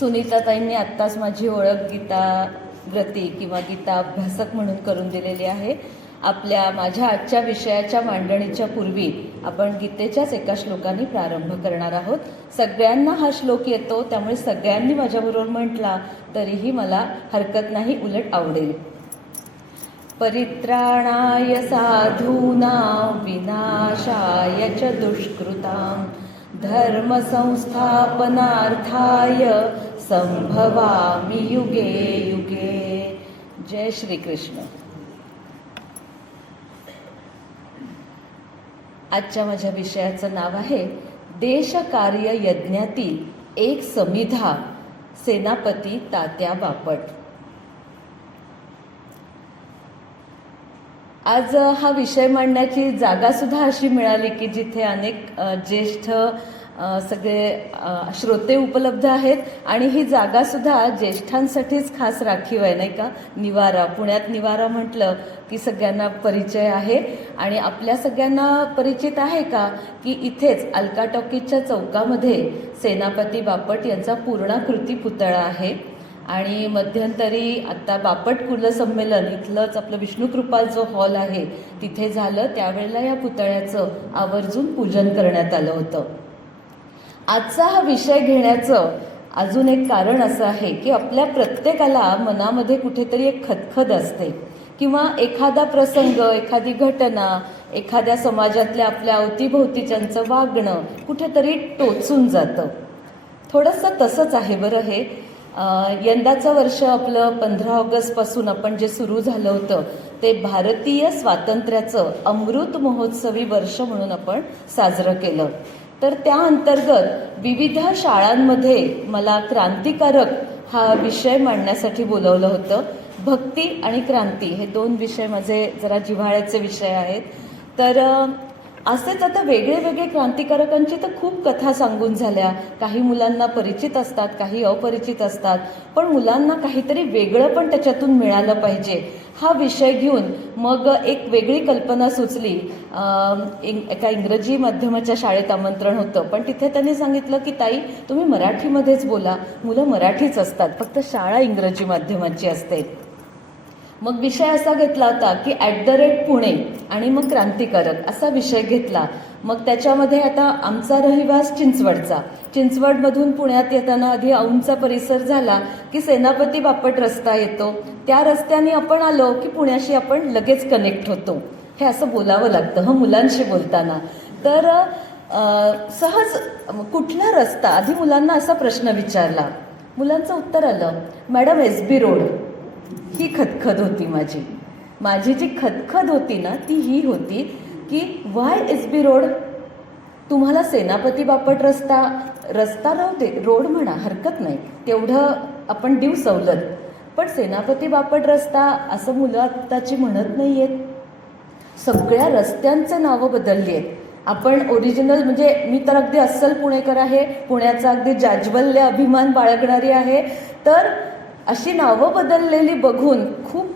सुनीताताईंनी आत्ताच माझी ओळख गीता व्रती किंवा गीता अभ्यासक म्हणून करून दिलेली आहे. माझ्या आजच्या विषयाच्या मांडणीच्या पूर्वी आपण गीतेच्याच एका श्लोकाने प्रारंभ करणार आहोत. सगळ्यांना हा श्लोक येतो, त्यामुळे सगळ्यांनी माझ्याबरोबर म्हटला तरीही मला हरकत नाही, उलट आवडेल. परित्राणाय साधूनां विनाशाय च दुष्कृतां धर्म संस्थापनार्थाय संभवामि युगे युगे. जय श्री कृष्ण. आजच्या माझ्या विषयाचं नाव आहे देशकार्य यज्ञातील एक समिधा, सेनापती तात्या बापट. आज हा विषय मांडण्याची जागा सुद्धा अशी मिळाली की जिथे अनेक ज्येष्ठ सगळे श्रोते उपलब्ध आहेत आणि ही जागा सुद्धा ज्येष्ठांसाठीच खास राखीव आहे, नाही का. निवारा, पुण्यात निवारा म्हटलं की सगळ्यांना परिचय आहे. आणि आपल्या सगळ्यांना परिचित आहे का की इथेच अलका टॉकीजच्या चौकामध्ये सेनापती बापट यांचा पूर्णाकृती पुतळा आहे. आणि मध्यंतरी आता बापट कुलसंमेलन इथलंच आपलं विष्णुकृपा जो हॉल आहे तिथे झालं, त्यावेळेला या पुतळ्याचं आवर्जून पूजन करण्यात आलं होतं. आजचा हा विषय घेण्याचं अजून एक कारण असं आहे की आपल्या प्रत्येकाला मनामध्ये कुठेतरी एक खदखद असते किंवा एखादा प्रसंग, एखादी घटना, एखाद्या समाजातल्या आपल्या अवतीभोवतीच्यांचं वागणं कुठेतरी टोचून जातं. थोडंसं तसंच आहे बरं हे. यंदाचं वर्ष आपलं 15 ऑगस्टपासून आपण जे सुरू झालं होतं ते भारतीय स्वातंत्र्याचं अमृत महोत्सवी वर्ष म्हणून आपण साजरं केलं. तर त्या अंतर्गत विविध शाळांमध्ये मला क्रांतिकारक हा विषय मांडण्यासाठी बोलवलं होतं. भक्ती आणि क्रांती हे 2 विषय माझे जरा जिव्हाळ्याचे विषय आहेत. तर असेच आता वेगळे वेगळे क्रांतिकारकांची तर खूप कथा सांगून झाल्या. काही मुलांना परिचित असतात, काही अपरिचित असतात, पण मुलांना काहीतरी वेगळं पण त्याच्यातून मिळालं पाहिजे हा विषय घेऊन मग एक वेगळी कल्पना सुचली. एका इंग्रजी माध्यमाच्या शाळेत आमंत्रण होतं, पण तिथे त्यांनी सांगितलं की ताई तुम्ही मराठीमध्येच बोला, मुलं मराठीच असतात, फक्त शाळा इंग्रजी माध्यमाची असते. मग विषय असा घेतला होता की @पुणे आणि मग क्रांतिकारक असा विषय घेतला. मग त्याच्यामध्ये आता आमचा रहिवास चिंचवडमधून पुण्यात येताना आधी औंधचा परिसर झाला की सेनापती बापट रस्ता येतो, त्या रस्त्याने आपण आलो की पुण्याशी आपण लगेच कनेक्ट होतो. हे असं बोलावं लागतं मुलांशी बोलताना. तर सहज कुठला रस्ता, आधी मुलांना असा प्रश्न विचारला, मुलांचं उत्तर आलं मॅडम SB रोड. ही खदखद होती माझी जी खदखद होती ना ती ही होती की वाय SB रोड. तुम्हाला सेनापती बापट रस्ता राहू दे, रोड म्हणा, हरकत नाही, तेवढं आपण देऊ सवलत, पण सेनापती बापट रस्ता असं मुलं आत्ताची म्हणत नाहीयेत. सगळ्या रस्त्यांचे नावं बदलली आहेत. आपण ओरिजिनल म्हणजे मी तर अगदी अस्सल पुणेकर आहे, पुण्याचा अगदी जाज्वल्य अभिमान बाळगणारी आहे. तर अशी नावं बदललेली बघून खूप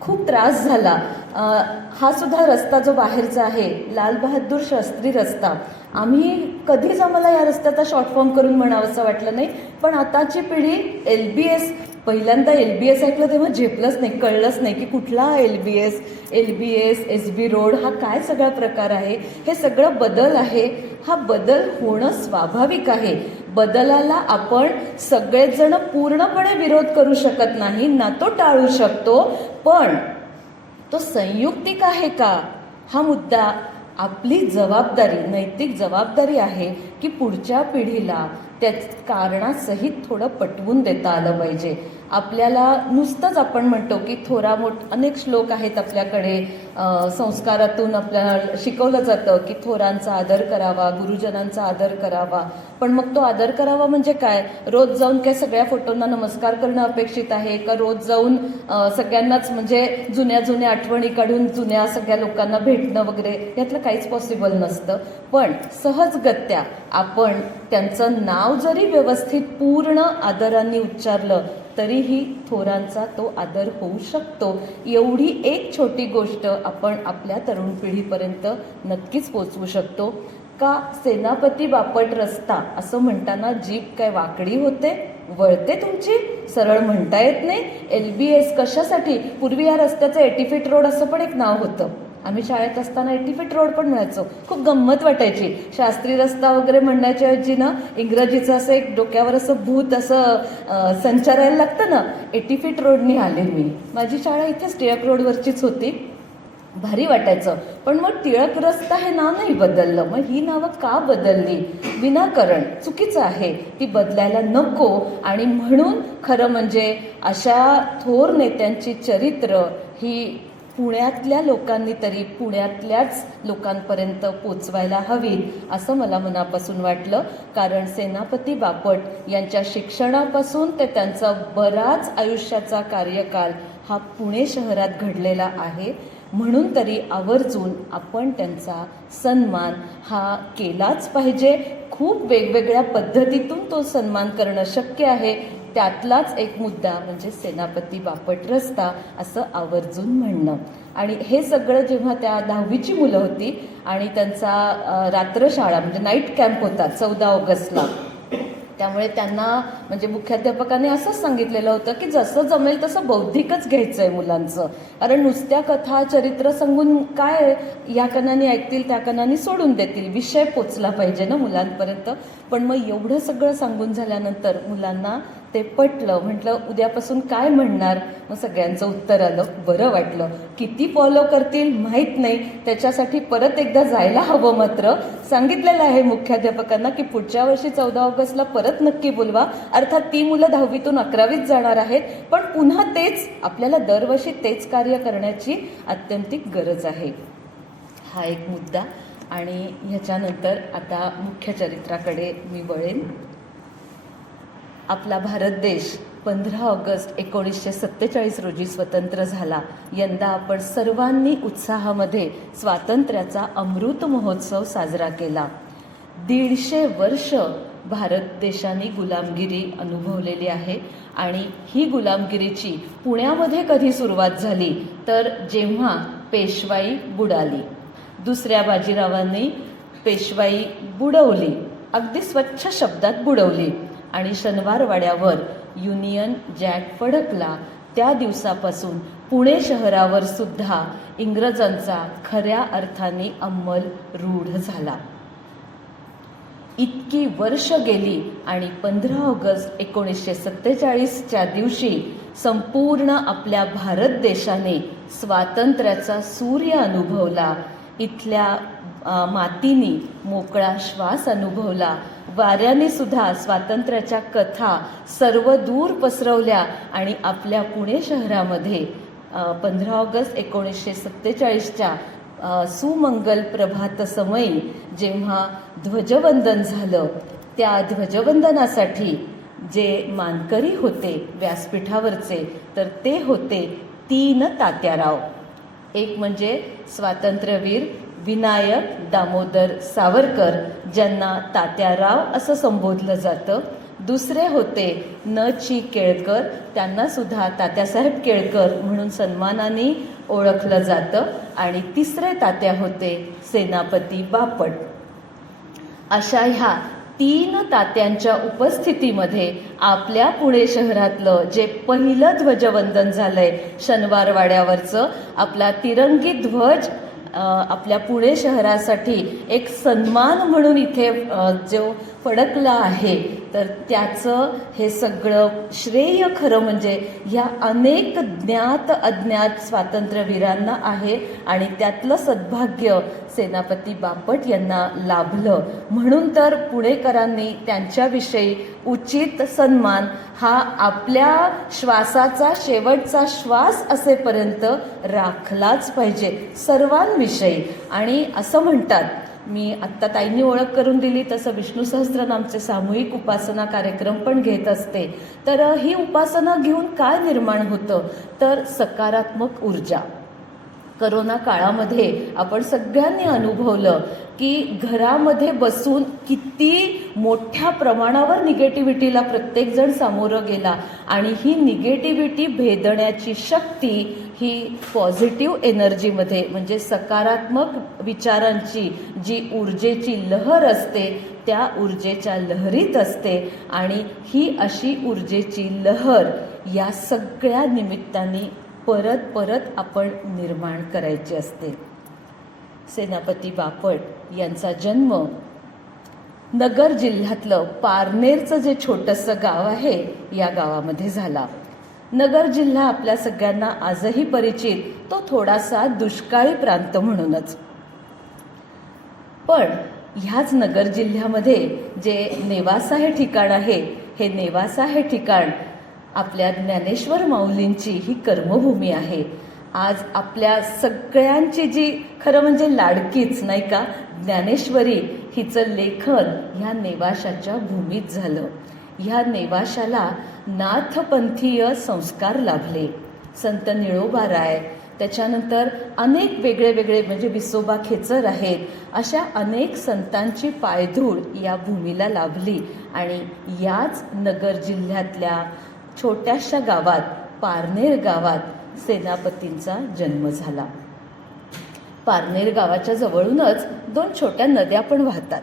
खूप त्रास झाला. हा सुद्धा रस्ता जो बाहेरचा आहे, लाल बहादूर शास्त्री रस्ता, कधीच आम्हाला या रस्त्याचा शॉर्ट फॉर्म करून म्हणावं असं वाटलं नाही. पण आताची पिढी LBS, पहिल्यांदा LBS ऐकलं तेव्हा झेपलंच नाही, कळलंच नाही की कुठला LBS SB रोड हा काय सगळा प्रकार आहे. हे सगळं बदल आहे. हा बदल होणं स्वाभाविक आहे. बदलाला आपण सगळेच जण पूर्णपणे विरोध करू शकत नाही ना, तो टाळू शकतो, पण तो संयुक्तिक आहे का हा मुद्दा आपली जबाबदारी, नैतिक जबाबदारी आहे की पुढच्या पिढीला त्या कारणासहित थोडं पटवून देता आलं पाहिजे. आपल्याला नुसतंच आपण म्हणतो की अनेक श्लोक आहेत आपल्याकडे, संस्कारातून आपल्याला शिकवलं जातं की थोरांचा आदर करावा, गुरुजनांचा आदर करावा. पण मग तो आदर करावा म्हणजे काय? रोज जाऊन काय सगळ्या फोटोंना नमस्कार करणं अपेक्षित आहे का? रोज जाऊन सगळ्यांनाच म्हणजे जुन्या आठवणी काढून जुन्या सगळ्या लोकांना भेटणं वगैरे, यातलं काहीच पॉसिबल नसतं. पण सहजगत्या आपण त्यांचं नाव जरी व्यवस्थित पूर्ण आदरांनी उच्चारलं तरीही थोरांचा तो आदर होऊ शकतो. एवढी एक छोटी गोष्ट आपण आपल्या तरुण पिढीपर्यंत नक्कीच पोचवू शकतो. का सेनापती बापट रस्ता असं म्हणताना जीप काय वाकडी होते, वळते तुमची, सरळ म्हणता येत नाही? LBS कशासाठी? पूर्वी या रस्त्याचं 80 फीट रोड असं पण एक नाव होतं. आम्ही शाळेत असताना 80 फीट रोड पण म्हणायचो. खूप गंमत वाटायची. शास्त्री रस्ता वगैरे म्हणण्याच्या ऐवजी ना इंग्रजीचं असं एक डोक्यावर असं भूत असं संचारायला लागतं ना, 80 फीट रोडनी आले मी. माझी शाळा इथेच टिळक रोडवरचीच होती. भारी वाटायचं. पण मग टिळक रस्ता हे नाव नाही बदललं. मग ही नावं का बदलली? विनाकारण चुकीचं आहे, ती बदलायला नको. आणि म्हणून खरं म्हणजे अशा थोर नेत्यांची चरित्र ही पुण्यातल्या लोकांनी तरी पुण्यातल्याच लोकांपर्यंत पोचवायला हवी असं मला मनापासून वाटलं. कारण सेनापती बापट यांच्या शिक्षणापासून ते त्यांचा बराच आयुष्याचा कार्यकाल हा पुणे शहरात घडलेला आहे. म्हणून तरी आवर्जून आपण त्यांचा सन्मान हा केलाच पाहिजे. खूप वेगवेगळ्या पद्धतीतून तो सन्मान करणं शक्य आहे. त्यातलाच एक मुद्दा म्हणजे सेनापती बापट रस्ता असं आवर्जून म्हणणं. आणि हे सगळं जेव्हा त्या 10वीची मुलं होती आणि त्यांचा रात्रशाळा म्हणजे नाईट कॅम्प होता 14 ऑगस्टला, त्यामुळे त्यांना म्हणजे मुख्याध्यापकाने असंच सांगितलेलं होतं की जसं जमेल तसं बौद्धिकच घ्यायचं आहे मुलांचं. कारण नुसत्या कथा चरित्र सांगून काय, या कणाने ऐकतील त्या कणाने सोडून देतील, विषय पोचला पाहिजे ना मुलांपर्यंत. पण मग एवढं सगळं सांगून झाल्यानंतर मुलांना ते पटलं. म्हटलं उद्यापासून काय म्हणणार? मग सगळ्यांचं उत्तर आलं. बरं वाटलं. किती फॉलो करतील माहीत नाही, त्याच्यासाठी परत एकदा जायला हवं. मात्र सांगितलेलं आहे मुख्याध्यापकांना की पुढच्या वर्षी 14 ऑगस्टला परत नक्की बोलवा. अर्थात ती मुलं 10वीतून 11वीत जाणार आहेत, पण पुन्हा तेच आपल्याला दरवर्षी तेच कार्य करण्याची अत्यंतिक गरज आहे. हा एक मुद्दा. आणि ह्याच्यानंतर आता मुख्य चरित्राकडे मी वळेन. आपला भारत देश 15 ऑगस्ट 1947 रोजी स्वतंत्र झाला. यंदा आपण सर्वांनी उत्साहामध्ये स्वातंत्र्याचा अमृत महोत्सव साजरा केला. 150 वर्ष भारत देशाने गुलामगिरी अनुभवलेली आहे. आणि ही गुलामगिरीची पुण्यामध्ये कधी सुरुवात झाली तर जेव्हा पेशवाई बुडाली. दुसऱ्या बाजीरावांनी पेशवाई बुडवली, अगदी स्वच्छ शब्दात बुडवली. आणि शनिवारवाड्यावर युनियन जॅक फडकला. त्या दिवसापासून पुणे शहरावर सुद्धा इंग्रजांचा खऱ्या अर्थाने अंमल रूढ झाला. इतकी वर्ष गेली आणि 15 ऑगस्ट 1947च्या दिवशी संपूर्ण आपल्या भारत देशाने स्वातंत्र्याचा सूर्य अनुभवला. इथल्या मातीनी मोकळा श्वास अनुभवला. वाऱ्याने सुद्धा स्वातंत्र्याच्या कथा सर्व दूर पसरवल्या. आणि आपल्या पुणे शहरामध्ये 15 ऑगस्ट 1947च्या सुमंगल प्रभात समयी जेव्हा ध्वजवंदन झालं, त्या ध्वजवंदनासाठी जे मानकरी होते व्यासपीठावरचे तर ते होते 3 तात्याराव. एक म्हणजे स्वातंत्र्यवीर विनायक दामोदर सावरकर, ज्यांना तात्याराव असं संबोधलं जातं. दुसरे होते न.चि. केळकर, त्यांना सुद्धा तात्यासाहेब केळकर म्हणून सन्मानाने ओळखलं जातं. आणि तिसरे तात्या होते सेनापती बापट. अशा ह्या 3 तात्यांच्या उपस्थितीमध्ये आपल्या पुणे शहरातलं जे पहिलं ध्वजवंदन झालंय शनिवारवाड्यावरचं, आपला तिरंगी ध्वज आपल्या पुणे शहरासाठी एक सन्मान म्हणून इथे जो फडकला आहे, तर त्याचं हे सगळं श्रेय खरं म्हणजे ह्या अनेक ज्ञात अज्ञात स्वातंत्र्यवीरांना आहे. आणि त्यातलं सद्भाग्य सेनापती बापट यांना लाभलं. म्हणून तर पुणेकरांनी त्यांच्याविषयी उचित सन्मान हा आपल्या श्वासाचा शेवटचा श्वास असेपर्यंत राखलाच पाहिजे सर्वांविषयी. आणि असं म्हणतात, मी आत्ता ताईंनी ओळख करून दिली तसं विष्णू सहस्त्रनामचे सामूहिक उपासना कार्यक्रम पण घेत असते. तर ही उपासना घेऊन काय निर्माण होतं तर सकारात्मक ऊर्जा. करोना काळामध्ये आपण सगळ्यांनी अनुभवलं की घरामध्ये बसून किती मोठ्या प्रमाणावर निगेटिव्हिटीला प्रत्येकजण सामोरं गेला. आणि ही निगेटिव्हिटी भेदण्याची शक्ती ही पॉझिटिव्ह एनर्जीमध्ये म्हणजे सकारात्मक विचारांची जी ऊर्जेची लहर असते त्या ऊर्जेच्या लहरीत असते आणि ही अशी ऊर्जेची लहर या सगळ्या निमित्ताने परत परत आपण निर्माण करायची असते. सेनापती बापट यांचा जन्म नगर जिल्ह्यातलं पारनेरचं जे छोटंसं गाव आहे या गावामध्ये झाला. नगर जिल्हा आपल्या सगळ्यांना आजही परिचित, तो थोडासा दुष्काळी प्रांत म्हणूनच. पण ह्याच नगर जिल्ह्यामध्ये जे नेवासा हे ठिकाण आहे, हे नेवासा हे ठिकाण आपल्या ज्ञानेश्वर माऊलींची ही कर्मभूमी आहे. आज आपल्या सगळ्यांची जी खरं म्हणजे लाडकीच नाही का ज्ञानेश्वरी, हिचं लेखन ह्या नेवाशाच्या भूमीत झालं. ह्या नेवाशाला नाथपंथीय संस्कार लाभले. संत निळोबाराय, त्याच्यानंतर अनेक वेगळे वेगळे म्हणजे विसोबा खेचर आहेत, अशा अनेक संतांची पायधूळ या भूमीला लाभली आणि याच नगर जिल्ह्यातल्या छोट्याशा गावात, पारनेर गावात सेनापतींचा जन्म झाला. पारनेर गावाच्या जवळूनच दोन छोट्या नद्या पण वाहतात,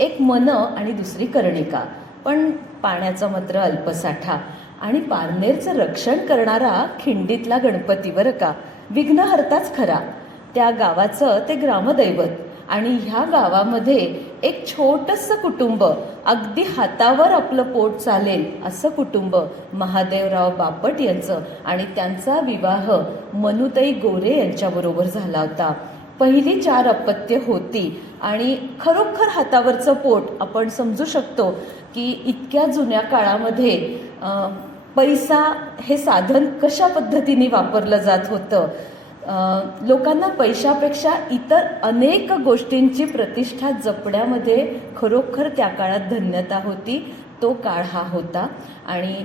एक मन आणि दुसरी कर्णिका. पण पाण्याचा मात्र अल्पसाठा. आणि पारनेरचं रक्षण करणारा खिंडीतला गणपती बरं का, विघ्नहर्ताच खरा. त्या गावाचं ते ग्रामदैवत. आणि ह्या गावामध्ये एक छोटंसं कुटुंब, अगदी हातावर आपलं पोट चालेल असं कुटुंब महादेवराव बापट यांचं, आणि त्यांचा विवाह मनुताई गोरे यांच्याबरोबर झाला होता. पहिली 4 अपत्य होती आणि खरोखर हातावरचं पोट आपण समजू शकतो की इतक्या जुन्या काळामध्ये पैसा हे साधन कशा पद्धतीने वापरलं जात होतं. लोकांना पैशापेक्षा इतर अनेक गोष्टींची प्रतिष्ठा जपण्यामध्ये खरोखर त्या काळात धन्यता होती. तो काळ हा होता. आणि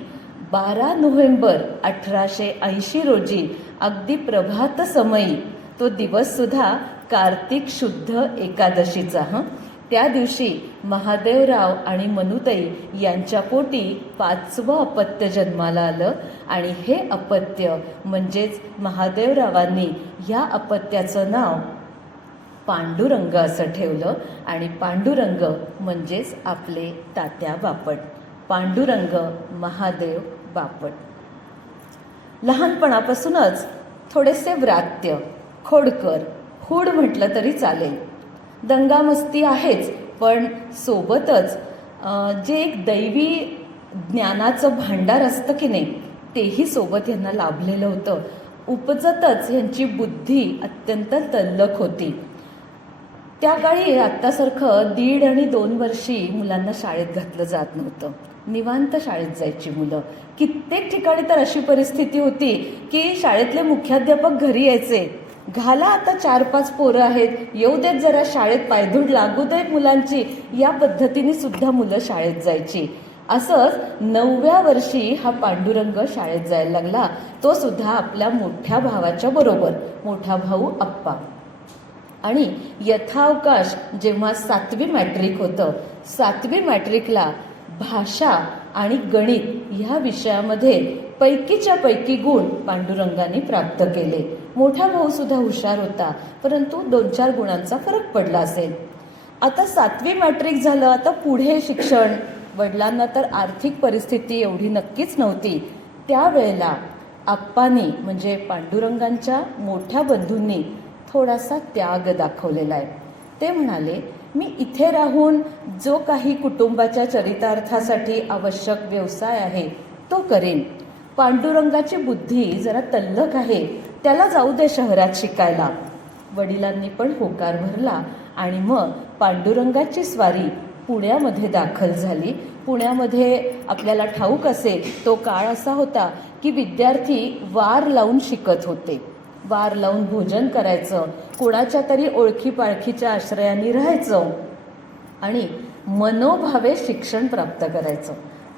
12 नोव्हेंबर 1880 रोजी अगदी प्रभात समयी, तो दिवससुद्धा कार्तिक शुद्ध एकादशीचा, त्या दिवशी महादेवराव आणि मनुताई यांच्या पोटी 5वं अपत्य जन्माला आलं. आणि हे अपत्य म्हणजेच महादेवरावांनी या अपत्याचं नाव पांडुरंग असं ठेवलं. आणि पांडुरंग म्हणजेच आपले तात्या बापट, पांडुरंग महादेव बापट. लहानपणापासूनच थोडेसे व्रात्य, खोडकर, हूड म्हटलं तरी चालेल. दंगामस्ती आहेच, पण सोबतच जे एक दैवी ज्ञानाचं भांडार असतं की नाही, तेही सोबत यांना लाभलेलं होतं. उपजतच यांची बुद्धी अत्यंत तल्लख होती. त्या काळी आत्तासारखं 1.5 आणि 2 वर्षी मुलांना शाळेत घातलं जात नव्हतं. निवांत शाळेत जायची मुलं. कित्येक ठिकाणी तर अशी परिस्थिती होती की शाळेतले मुख्याध्यापक घरी यायचे, घाला आता 4-5 पोरं आहेत, येऊ देत जरा शाळेत, पायधूळ लागू देत मुलांची, या पद्धतीने सुद्धा मुलं शाळेत जायची. असंच 9व्या वर्षी हा पांडुरंग शाळेत जायला लागला. तो सुद्धा आपल्या मोठ्या भावाच्या बरोबर, मोठा भाऊ आप्पा. आणि यथावकाश जेव्हा 7वी मॅट्रिक होतं, 7वी मॅट्रिकला भाषा आणि गणित ह्या विषयामध्ये पैकीच्या पैकी गुण पांडुरंगाने प्राप्त केले. मोठा भाऊ सुद्धा हुशार होता, परंतु 2-4 गुणांचा फरक पडला असेल. आता 7वी मॅट्रिक झालं, आता पुढे शिक्षण. वडिलांना तर आर्थिक परिस्थिती एवढी नक्कीच नव्हती. त्यावेळेला आप्पांनी म्हणजे पांडुरंगांच्या मोठ्या बंधूंनी थोडासा त्याग दाखवलेला आहे. ते म्हणाले, मी इथे राहून जो काही कुटुंबाच्या चरितार्थासाठी आवश्यक व्यवसाय आहे तो करेन. पांडुरंगाची बुद्धी जरा तल्लख आहे, त्याला जाऊ दे शहरात शिकायला. वडिलांनी पण होकार भरला आणि मग पांडुरंगाची स्वारी पुण्यामध्ये दाखल झाली. पुण्यामध्ये आपल्याला ठाऊक असेल, तो काळ असा होता की विद्यार्थी वार लावून शिकत होते. वार लावून भोजन करायचं, कोणाच्या तरी ओळखी पाळखीच्या आश्रयाने राहायचं आणि मनोभावे शिक्षण प्राप्त करायचं.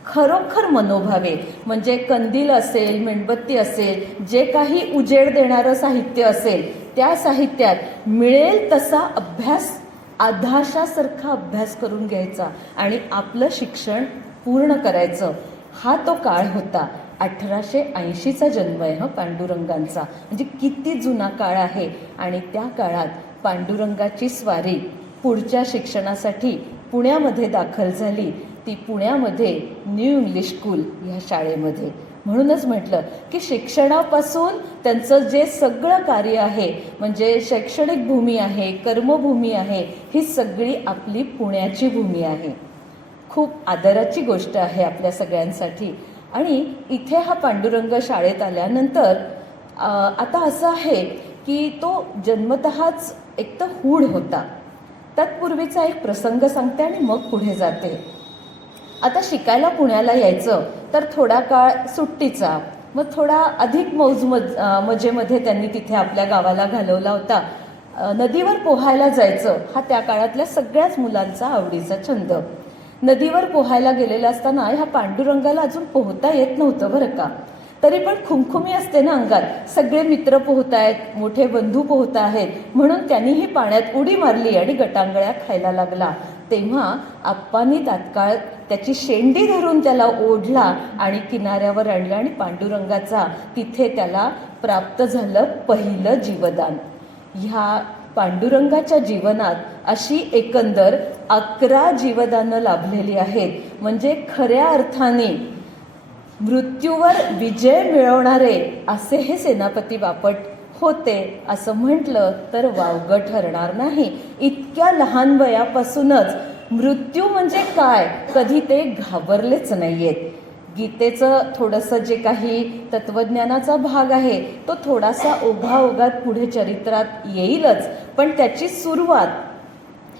खरोखर मनोभावे म्हणजे कंदील असेल, मेणबत्ती असेल, जे काही उजेड देणारं साहित्य असेल, त्या साहित्यात मिळेल तसा अभ्यास, आधाशासारखा अभ्यास करून घ्यायचा आणि आपलं शिक्षण पूर्ण करायचं. हा तो काळ होता. 1880चा जन्म आहे पांडुरंगांचा. म्हणजे किती जुना काळ आहे. आणि त्या काळात पांडुरंगाची स्वारी पुढच्या शिक्षणासाठी पुण्यामध्ये दाखल झाली. ती पुण्यामध्ये न्यू इंग्लिश स्कूल ह्या शाळेमध्ये. म्हणूनच म्हटलं की शिक्षणापासून त्यांचं जे सगळं कार्य आहे, म्हणजे शैक्षणिक भूमी आहे, कर्मभूमी आहे, ही सगळी आपली पुण्याची भूमी आहे. खूप आदराची गोष्ट आहे आपल्या सगळ्यांसाठी. आणि इथे हा पांडुरंग शाळेत आल्यानंतर आता असं आहे की तो जन्मतःच एक तर हूड होता. तत्पूर्वीचा एक प्रसंग सांगते आणि मग पुढे जाते. आता शिकायला पुण्याला यायचं तर थोडा काळ सुट्टीचा, मग थोडा अधिक मजेमध्ये त्यांनी तिथे आपल्या गावाला घालवला होता. नदीवर पोहायला जायचं हा त्या काळातल्या सगळ्याच मुलांचा आवडीचा छंद. नदीवर पोहायला गेलेला असताना ह्या पांडुरंगाला अजून पोहता येत नव्हतं बरं का. तरी पण खुमखुमी असते ना अंगात, सगळे मित्र पोहतायत, मोठे बंधू पोहत आहेत, म्हणून त्यांनीही पाण्यात उडी मारली आणि गटांगळ्या खायला लागला. तेव्हा आप्पांनी तात्काळ त्याची शेंडी धरून त्याला ओढला आणि किनाऱ्यावर आणलं आणि पांडुरंगाचा तिथे त्याला प्राप्त झालं पहिलं जीवदान. ह्या पांडुरंगाच्या जीवनात अशी एकंदर 11 जीवदानं लाभलेली आहेत. म्हणजे खऱ्या अर्थाने मृत्यूवर विजय मिळवणारे असे हे सेनापती बापट होते असं म्हटलं तर वावगं ठरणार नाही. इतक्या लहान वयापासूनच मृत्यू म्हणजे काय कधी ते घाबरलेच नाहीयेत. गीतेचं थोडंसं जे काही तत्वज्ञानाचा भाग आहे तो थोडासा ओघाओघात पुढे चरित्रात येईलच, पण त्याची सुरुवात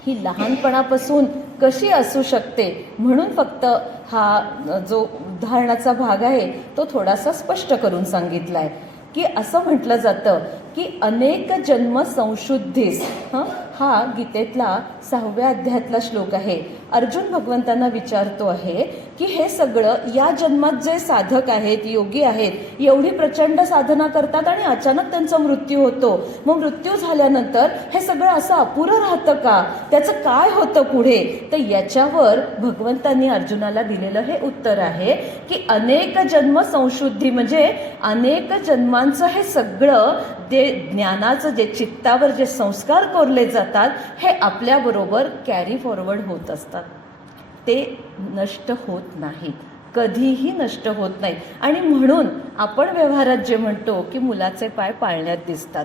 ही लहानपणापासून कशी असू शकते म्हणून फक्त हा जो उदाहरणाचा भाग आहे तो थोडासा स्पष्ट करून सांगितलाय. की असं म्हटलं जातं की अनेक जन्म संशुद्धीस, हा गीतेतला 6व्या अध्यायातला श्लोक आहे. अर्जुन भगवंतांना विचारतो आहे की हे सगळं या जन्मात जे साधक आहेत, योगी आहेत, एवढी प्रचंड साधना करतात आणि अचानक त्यांचा मृत्यू होतो. मग मृत्यू झाल्यानंतर हे सगळं असं अपुरं राहतं का? त्याचं काय होतं पुढे? तर याच्यावर भगवंतांनी अर्जुनाला दिलेलं हे उत्तर आहे की अनेक जन्म संशुद्धी म्हणजे अनेक जन्मांचं हे सगळं जे ज्ञानाचं जे चित्तावर जे संस्कार कोरले जातात हे आपल्याबरोबर कॅरी फॉरवर्ड होत असतात. ते नष्ट होत नाहीत, कधीही नष्ट होत नाहीत. आणि म्हणून आपण व्यवहारात जे म्हणतो की मुलाचे पाय पाळण्यात दिसतात.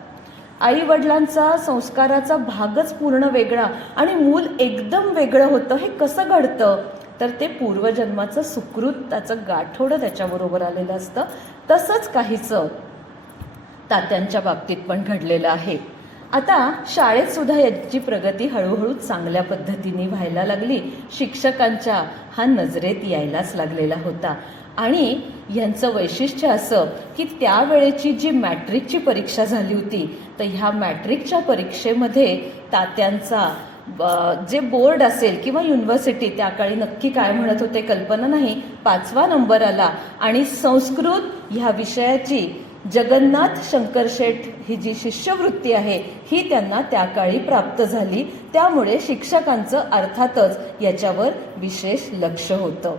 आई वडिलांचा संस्काराचा भागच पूर्ण वेगळा आणि मूल एकदम वेगळं होतं. हे कसं घडतं? तर ते पूर्वजन्माचं सुकृत, त्याचं गाठोडं त्याच्याबरोबर आलेलं असतं. तसंच काहीचं तात्यांच्या बाबतीत पण घडलेलं आहे. आता शाळेत सुद्धा याची प्रगती हळूहळू चांगल्या पद्धतीने व्हायला लागली. शिक्षकांच्या हा नजरेत यायलाच लागलेला होता. आणि यांचं वैशिष्ट्य असं की त्यावेळेची जी मॅट्रिकची परीक्षा झाली होती तर ह्या मॅट्रिकच्या परीक्षेमध्ये तात्यांचा जे बोर्ड असेल किंवा युनिव्हर्सिटी त्या काळी नक्की काय म्हणत होते कल्पना नाही, 5वा नंबर आला. आणि संस्कृत ह्या विषयाची जगन्नाथ शंकरशेठ ही जी शिष्यवृत्ती आहे ही त्यांना त्या काळी प्राप्त झाली. त्यामुळे शिक्षकांचं अर्थातच याच्यावर विशेष लक्ष होतं.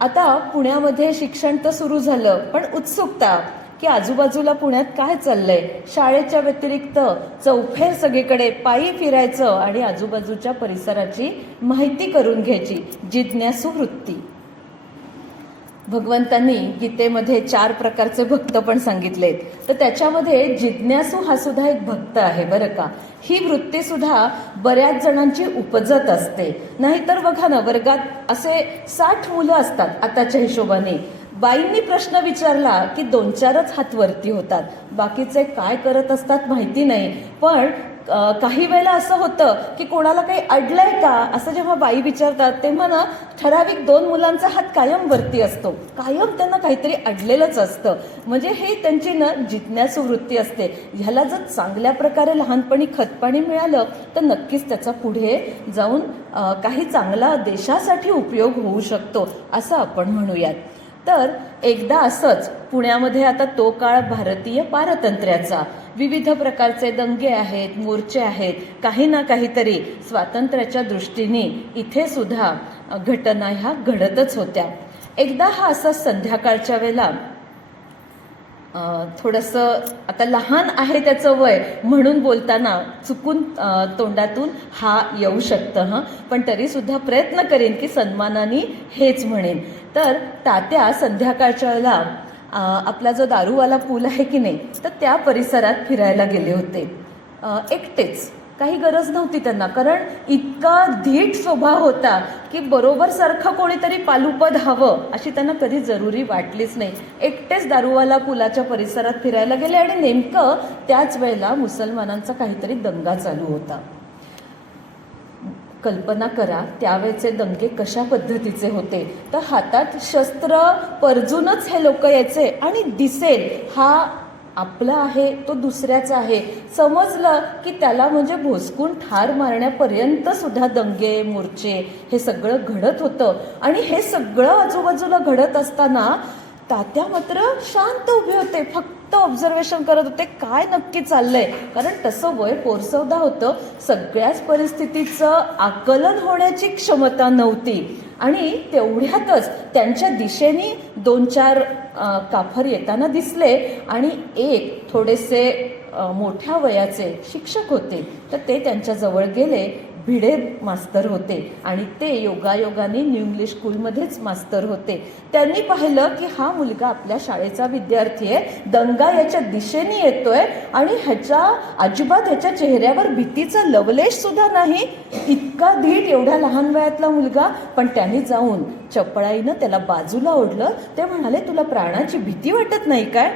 आता पुण्यामध्ये शिक्षण तर सुरू झालं, पण उत्सुकता की आजूबाजूला पुण्यात काय चाललंय. शाळेच्या व्यतिरिक्त चौफेर सगळीकडे पायी फिरायचं आणि आजूबाजूच्या परिसराची माहिती करून घ्यायची जिज्ञासू वृत्ती. भगवंतांनी गीतेमध्ये 4 प्रकारचे भक्त पण सांगितलेत. तर त्याच्यामध्ये जिज्ञासू हा सुद्धा एक भक्त आहे बरं का. ही वृत्ती सुद्धा बऱ्याच जणांची उपजत असते. नाहीतर बघा ना, वर्गात असे 60 मुलं असतात आताच्या हिशोबाने. बाईंनी प्रश्न विचारला की 2-4च हात वरती होतात, बाकीचे काय करत असतात माहिती नाही. पण काही वेळेला असं होतं की कोणाला काही अडलंय का असं जेव्हा बाई विचारतात तेव्हा ना ठराविक 2 मुलांचा हात कायम वरती असतो. कायम त्यांना काहीतरी अडलेलंच असतं. म्हणजे हे त्यांची ना जिज्ञासू वृत्ती असते. ह्याला जर चांगल्या प्रकारे लहानपणी खतपाणी मिळालं तर नक्कीच त्याचा पुढे जाऊन काही चांगला देशासाठी उपयोग होऊ शकतो असं आपण म्हणूयात. तर एकदा असंच पुण्यामध्ये आता तो काळ भारतीय पारतंत्र्याचा, विविध प्रकारचे दंगे आहेत, मोर्चे आहेत, काही ना काहीतरी स्वातंत्र्याच्या दृष्टीने इथे सुद्धा घटना ह्या घडतच होत्या. एकदा हा असा संध्याकाळच्या वेळेला थोडंसं आता लहान आहे त्याचं वय म्हणून बोलताना चुकून तोंडातून हा येऊ शकतं पण तरी सुद्धा प्रयत्न करेन की सन्मानाने हेच म्हणेन. तर तात्या संध्याकाळच्या वेळेला आपला जो दारूवाला पूल आहे की नाही तर त्या परिसरात फिरायला गेले होते एकटेच. काही गरज नव्हती त्यांना, कारण इतका धीट स्वभाव होता की बरोबर सारखं कोणीतरी पालुपद हवं अशी त्यांना कधी जरुरी वाटलीच नाही. एकटेच दारूवाला पुलाच्या परिसरात फिरायला गेले आणि नेमकं त्याच वेळेला मुसलमानांचा काहीतरी दंगा चालू होता. कल्पना करा त्यावेळेचे दंगे कशा पद्धतीचे होते. तर हातात शस्त्र परजूनच हे लोक यायचे आणि दिसेल हा आपला आहे तो दुसऱ्याचा आहे समजलं की त्याला म्हणजे भोसकून ठार मारण्यापर्यंत सुद्धा दंगे मोर्चे हे सगळं घडत होतं. आणि हे सगळं आजूबाजूला घडत असताना तात्या मात्र शांत उभे होते, फक्त ऑब्झर्वेशन करत होते काय नक्की चाललंय. कारण तसं वय पोरसवदा होतं, सगळ्याच परिस्थितीचं आकलन होण्याची क्षमता नव्हती. आणि तेवढ्यातच त्यांच्या दिशेने 2-4 काफर येताना दिसले आणि एक थोडेसे मोठ्या वयाचे शिक्षक होते. तर ते त्यांच्या जवळ गेले. भिडे मास्तर होते आणि ते योगायोगाने न्यू इंग्लिश स्कूलमध्येच मास्तर होते. त्यांनी पाहिलं की हा मुलगा आपल्या शाळेचा विद्यार्थी आहे, दंगा याच्या दिशेने येतोय आणि अजिबात ह्याच्या चेहऱ्यावर भीतीचा लवलेश सुद्धा नाही. इतका धीट एवढ्या लहान वयातला मुलगा. पण त्यांनी जाऊन चपळाईनं त्याला बाजूला ओढलं. ते म्हणाले तुला प्राणाची भीती वाटत नाही काय?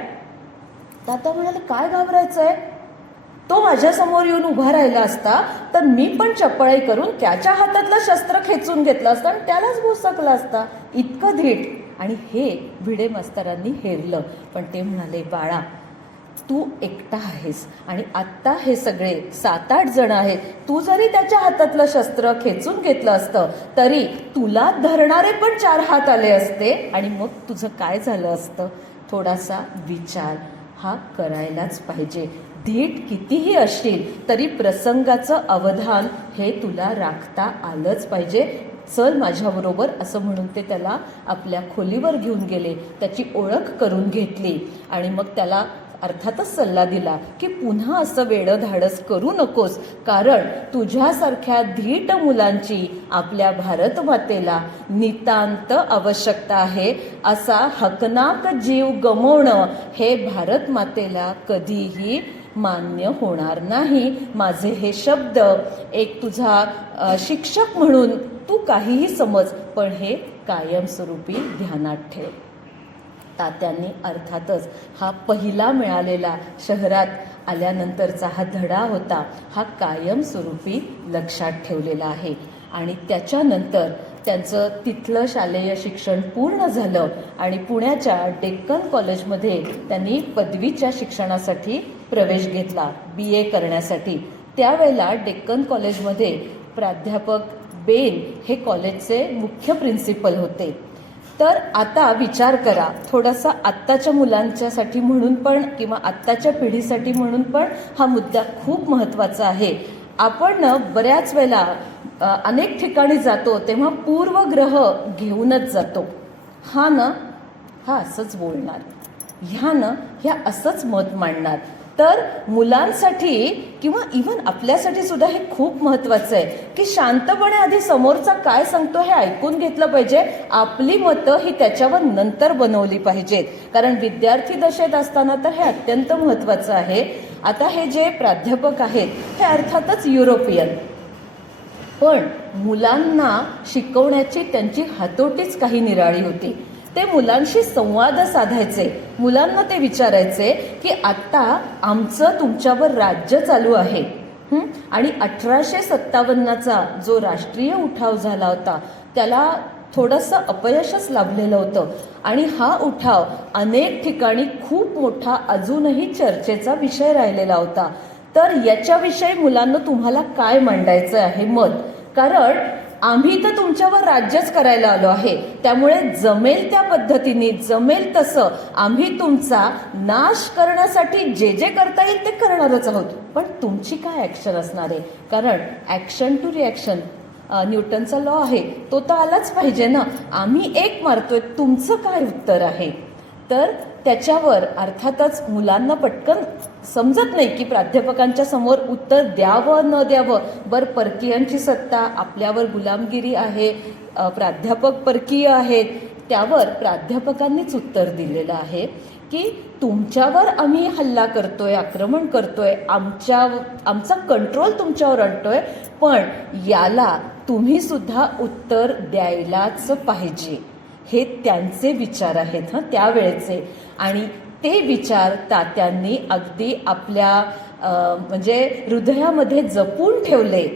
तात्या म्हणाले काय घाबरायचंय? तो माझ्यासमोर येऊन उभा राहिला असता तर मी पण चपळाई करून त्याच्या हातातलं शस्त्र खेचून घेतलं असतं आणि त्यालाच भोसकला असता. इतकं धीट. आणि हे भिडे मास्तरांनी हेरलं. पण ते म्हणाले बाळा तू एकटा आहेस आणि आत्ता हे सगळे 7-8 जण आहेत. तू जरी त्याच्या हातातलं शस्त्र खेचून घेतलं असतं तरी तुला धरणारे पण 4 हात आले असते आणि मग तुझं काय झालं असतं. थोडासा विचार हा करायलाच पाहिजे. धीट कितीही असशील तरी प्रसंगाचं अवधान हे तुला राखता आलंच पाहिजे. चल माझ्याबरोबर असं म्हणून ते त्याला आपल्या खोलीवर घेऊन गेले, त्याची ओळख करून घेतली आणि मग त्याला अर्थातच सल्ला दिला की पुन्हा असं वेडं धाडस करू नकोस, कारण तुझ्यासारख्या धीट मुलांची आपल्या भारतमातेला नितांत आवश्यकता आहे. असा हकनाक जीव गमावणं हे भारतमातेला कधीही मान्य होणार नाही. माझे हे शब्द एक तुझा शिक्षक म्हणून तू काहीही समज, पण हे कायमस्वरूपी ध्यानात ठेव. तात्यांनी अर्थातच हा पहिला मिळालेला शहरात आल्यानंतरचा हा धडा होता, हा कायमस्वरूपी लक्षात ठेवलेला आहे. आणि त्याच्यानंतर त्यांचं तिथलं शालेय शिक्षण पूर्ण झालं आणि पुण्याच्या डेक्कन कॉलेजमध्ये त्यांनी पदवीच्या शिक्षणासाठी प्रवेश घेतला, BA करण्यासाठी. त्यावेळेला डेक्कन कॉलेजमध्ये प्राध्यापक बेन हे कॉलेजचे मुख्य प्रिन्सिपल होते. तर आता विचार करा, थोडासा आत्ताच्या मुलांच्यासाठी म्हणून पण किंवा आत्ताच्या पिढीसाठी म्हणून पण हा मुद्दा खूप महत्त्वाचा आहे. आपण बऱ्याच वेळेला अनेक ठिकाणी जातो तेव्हा पूर्वग्रह घेऊनच जातो. हा असंच बोलणार, ह्या असंच मत मांडणार. तर मुलांसाठी किंवा इव्हन आपल्यासाठी सुद्धा हे खूप महत्त्वाचं आहे की शांतपणे आधी समोरचा काय सांगतो हे ऐकून घेतलं पाहिजे. आपली मतं ही त्याच्यावर नंतर बनवली पाहिजेत, कारण विद्यार्थी दशेत असताना तर हे अत्यंत महत्त्वाचं आहे. आता हे जे प्राध्यापक आहेत हे अर्थातच युरोपियन, पण मुलांना शिकवण्याची त्यांची हातोटीच काही निराळी होती. ते मुलांशी संवाद साधायचे, मुलांना ते विचारायचे की आत्ता आमचं तुमच्यावर राज्य चालू आहे आणि 1857चा जो राष्ट्रीय उठाव झाला होता त्याला थोडंसं अपयशच लाभलेलं होतं आणि हा उठाव अनेक ठिकाणी खूप मोठा अजूनही चर्चेचा विषय राहिलेला होता. तर याच्याविषयी मुलांना तुम्हाला काय मांडायचं आहे मत, कारण आम्ही तर तुमच्यावर राज्यच करायला आलो आहे, त्यामुळे जमेल त्या पद्धतीने जमेल तसं आम्ही तुमचा नाश करण्यासाठी जे जे करता येईल ते करणारच आहोत. पण तुमची काय ॲक्शन असणार आहे, कारण ॲक्शन टू रिॲक्शन न्यूटनचा लॉ आहे तो तर आलाच पाहिजे ना, आम्ही 1 मारतोय, तुमचं काय उत्तर आहे? तर त्याच्यावर अर्थातच मुलांना पटकन समजत नाही की प्राध्यापकांच्या समोर उत्तर द्यावं न द्यावं. बरं, परकीयांची सत्ता, आपल्यावर गुलामगिरी आहे, प्राध्यापक परकीय आहेत, त्यावर प्राध्यापकांनीच उत्तर दिलेलं आहे की तुमच्यावर आम्ही हल्ला करतोय, आक्रमण करतोय, आमचा कंट्रोल तुमच्यावर आणतोय, पण याला तुम्ही सुद्धा उत्तर द्यायलाच पाहिजे. हे त्यांचे विचार आहेत त्यावेळेचे. आणि ते विचार तात्यांनी अगदी आपल्या म्हणजे हृदयामध्ये जपून ठेवले.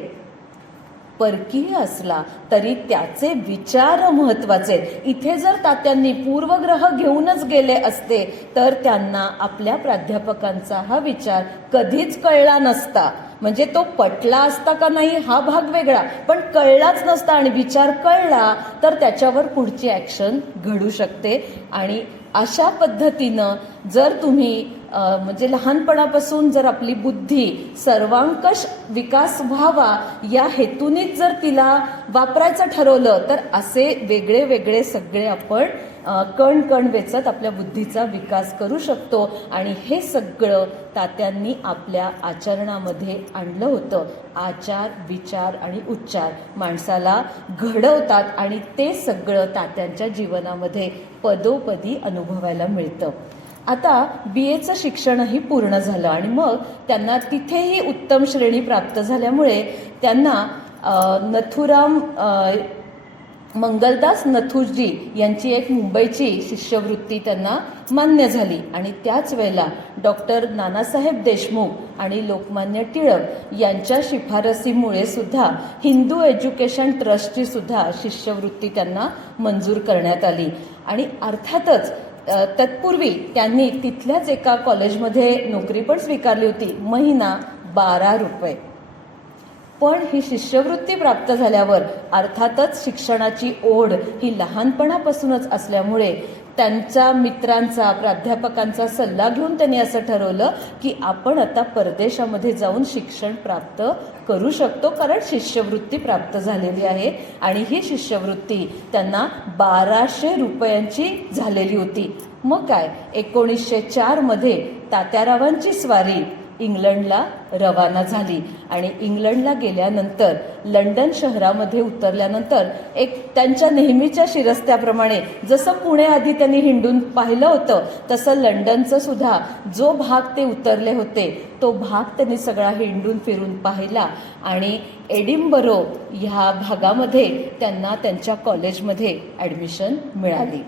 परकीय असला तरी त्याचे विचार महत्वाचे. इथे जर तात्यांनी पूर्वग्रह घेऊनच गेले असते तर त्यांना आपल्या प्राध्यापकांचा हा विचार कधीच कळला नसता. म्हणजे तो पटला असता का नाही हा भाग वेगळा, पण कळलाच नसता. आणि विचार कळला तर त्याच्यावर पुढची ऍक्शन घडू शकते. आणि अशा पद्धतीनं जर तुम्ही म्हणजे लहानपणापासून जर आपली बुद्धी सर्वांकष विकास व्हावा या हेतूनीच जर तिला वापरायचं ठरवलं तर असे वेगळे वेगळे सगळे आपण कण कण वेचत आपल्या बुद्धीचा विकास करू शकतो. आणि हे सगळं तात्यांनी आपल्या आचरणामध्ये आणलं होतं. आचार, विचार आणि उच्चार माणसाला घडवतात आणि ते सगळं तात्यांच्या जीवनामध्ये पदोपदी अनुभवायला मिळतं. आता BAचं शिक्षणही पूर्ण झालं आणि मग त्यांना तिथेही उत्तम श्रेणी प्राप्त झाल्यामुळे त्यांना नथुराम मंगलदास नथुजी यांची एक मुंबईची शिष्यवृत्ती त्यांना मान्य झाली. आणि त्याच वेळेला डॉक्टर नानासाहेब देशमुख आणि लोकमान्य टिळक यांच्या शिफारसीमुळे सुद्धा हिंदू एज्युकेशन ट्रस्टची सुद्धा शिष्यवृत्ती त्यांना मंजूर करण्यात आली. आणि अर्थातच तत्पूर्वी त्यांनी तिथल्याच एका कॉलेजमध्ये नोकरी पण स्वीकारली होती, महिना 12 रुपये. पण ही शिष्यवृत्ती प्राप्त झाल्यावर अर्थातच शिक्षणाची ओढ ही लहानपणापासूनच असल्यामुळे त्यांच्या मित्रांचा, प्राध्यापकांचा सल्ला घेऊन त्यांनी असं ठरवलं की आपण आता परदेशामध्ये जाऊन शिक्षण प्राप्त करू शकतो, कारण शिष्यवृत्ती प्राप्त झालेली आहे. आणि ही शिष्यवृत्ती त्यांना 1200 रुपयांची झालेली होती. मग काय, 1904 मध्ये तात्यारावांची स्वारी इंग्लंडला रवाना झाली. आणि इंग्लंडला गेल्यानंतर लंडन शहरामध्ये उतरल्यानंतर एक त्यांच्या नेहमीच्या शिरस्त्याप्रमाणे जसं पुणे आधी त्यांनी हिंडून पाहिलं होतं तसं लंडनचं सुद्धा जो भाग ते उतरले होते तो भाग त्यांनी सगळा हिंडून फिरून पाहिला. आणि एडिनबरो ह्या भागामध्ये त्यांना त्यांच्या कॉलेजमध्ये ॲडमिशन मिळाली.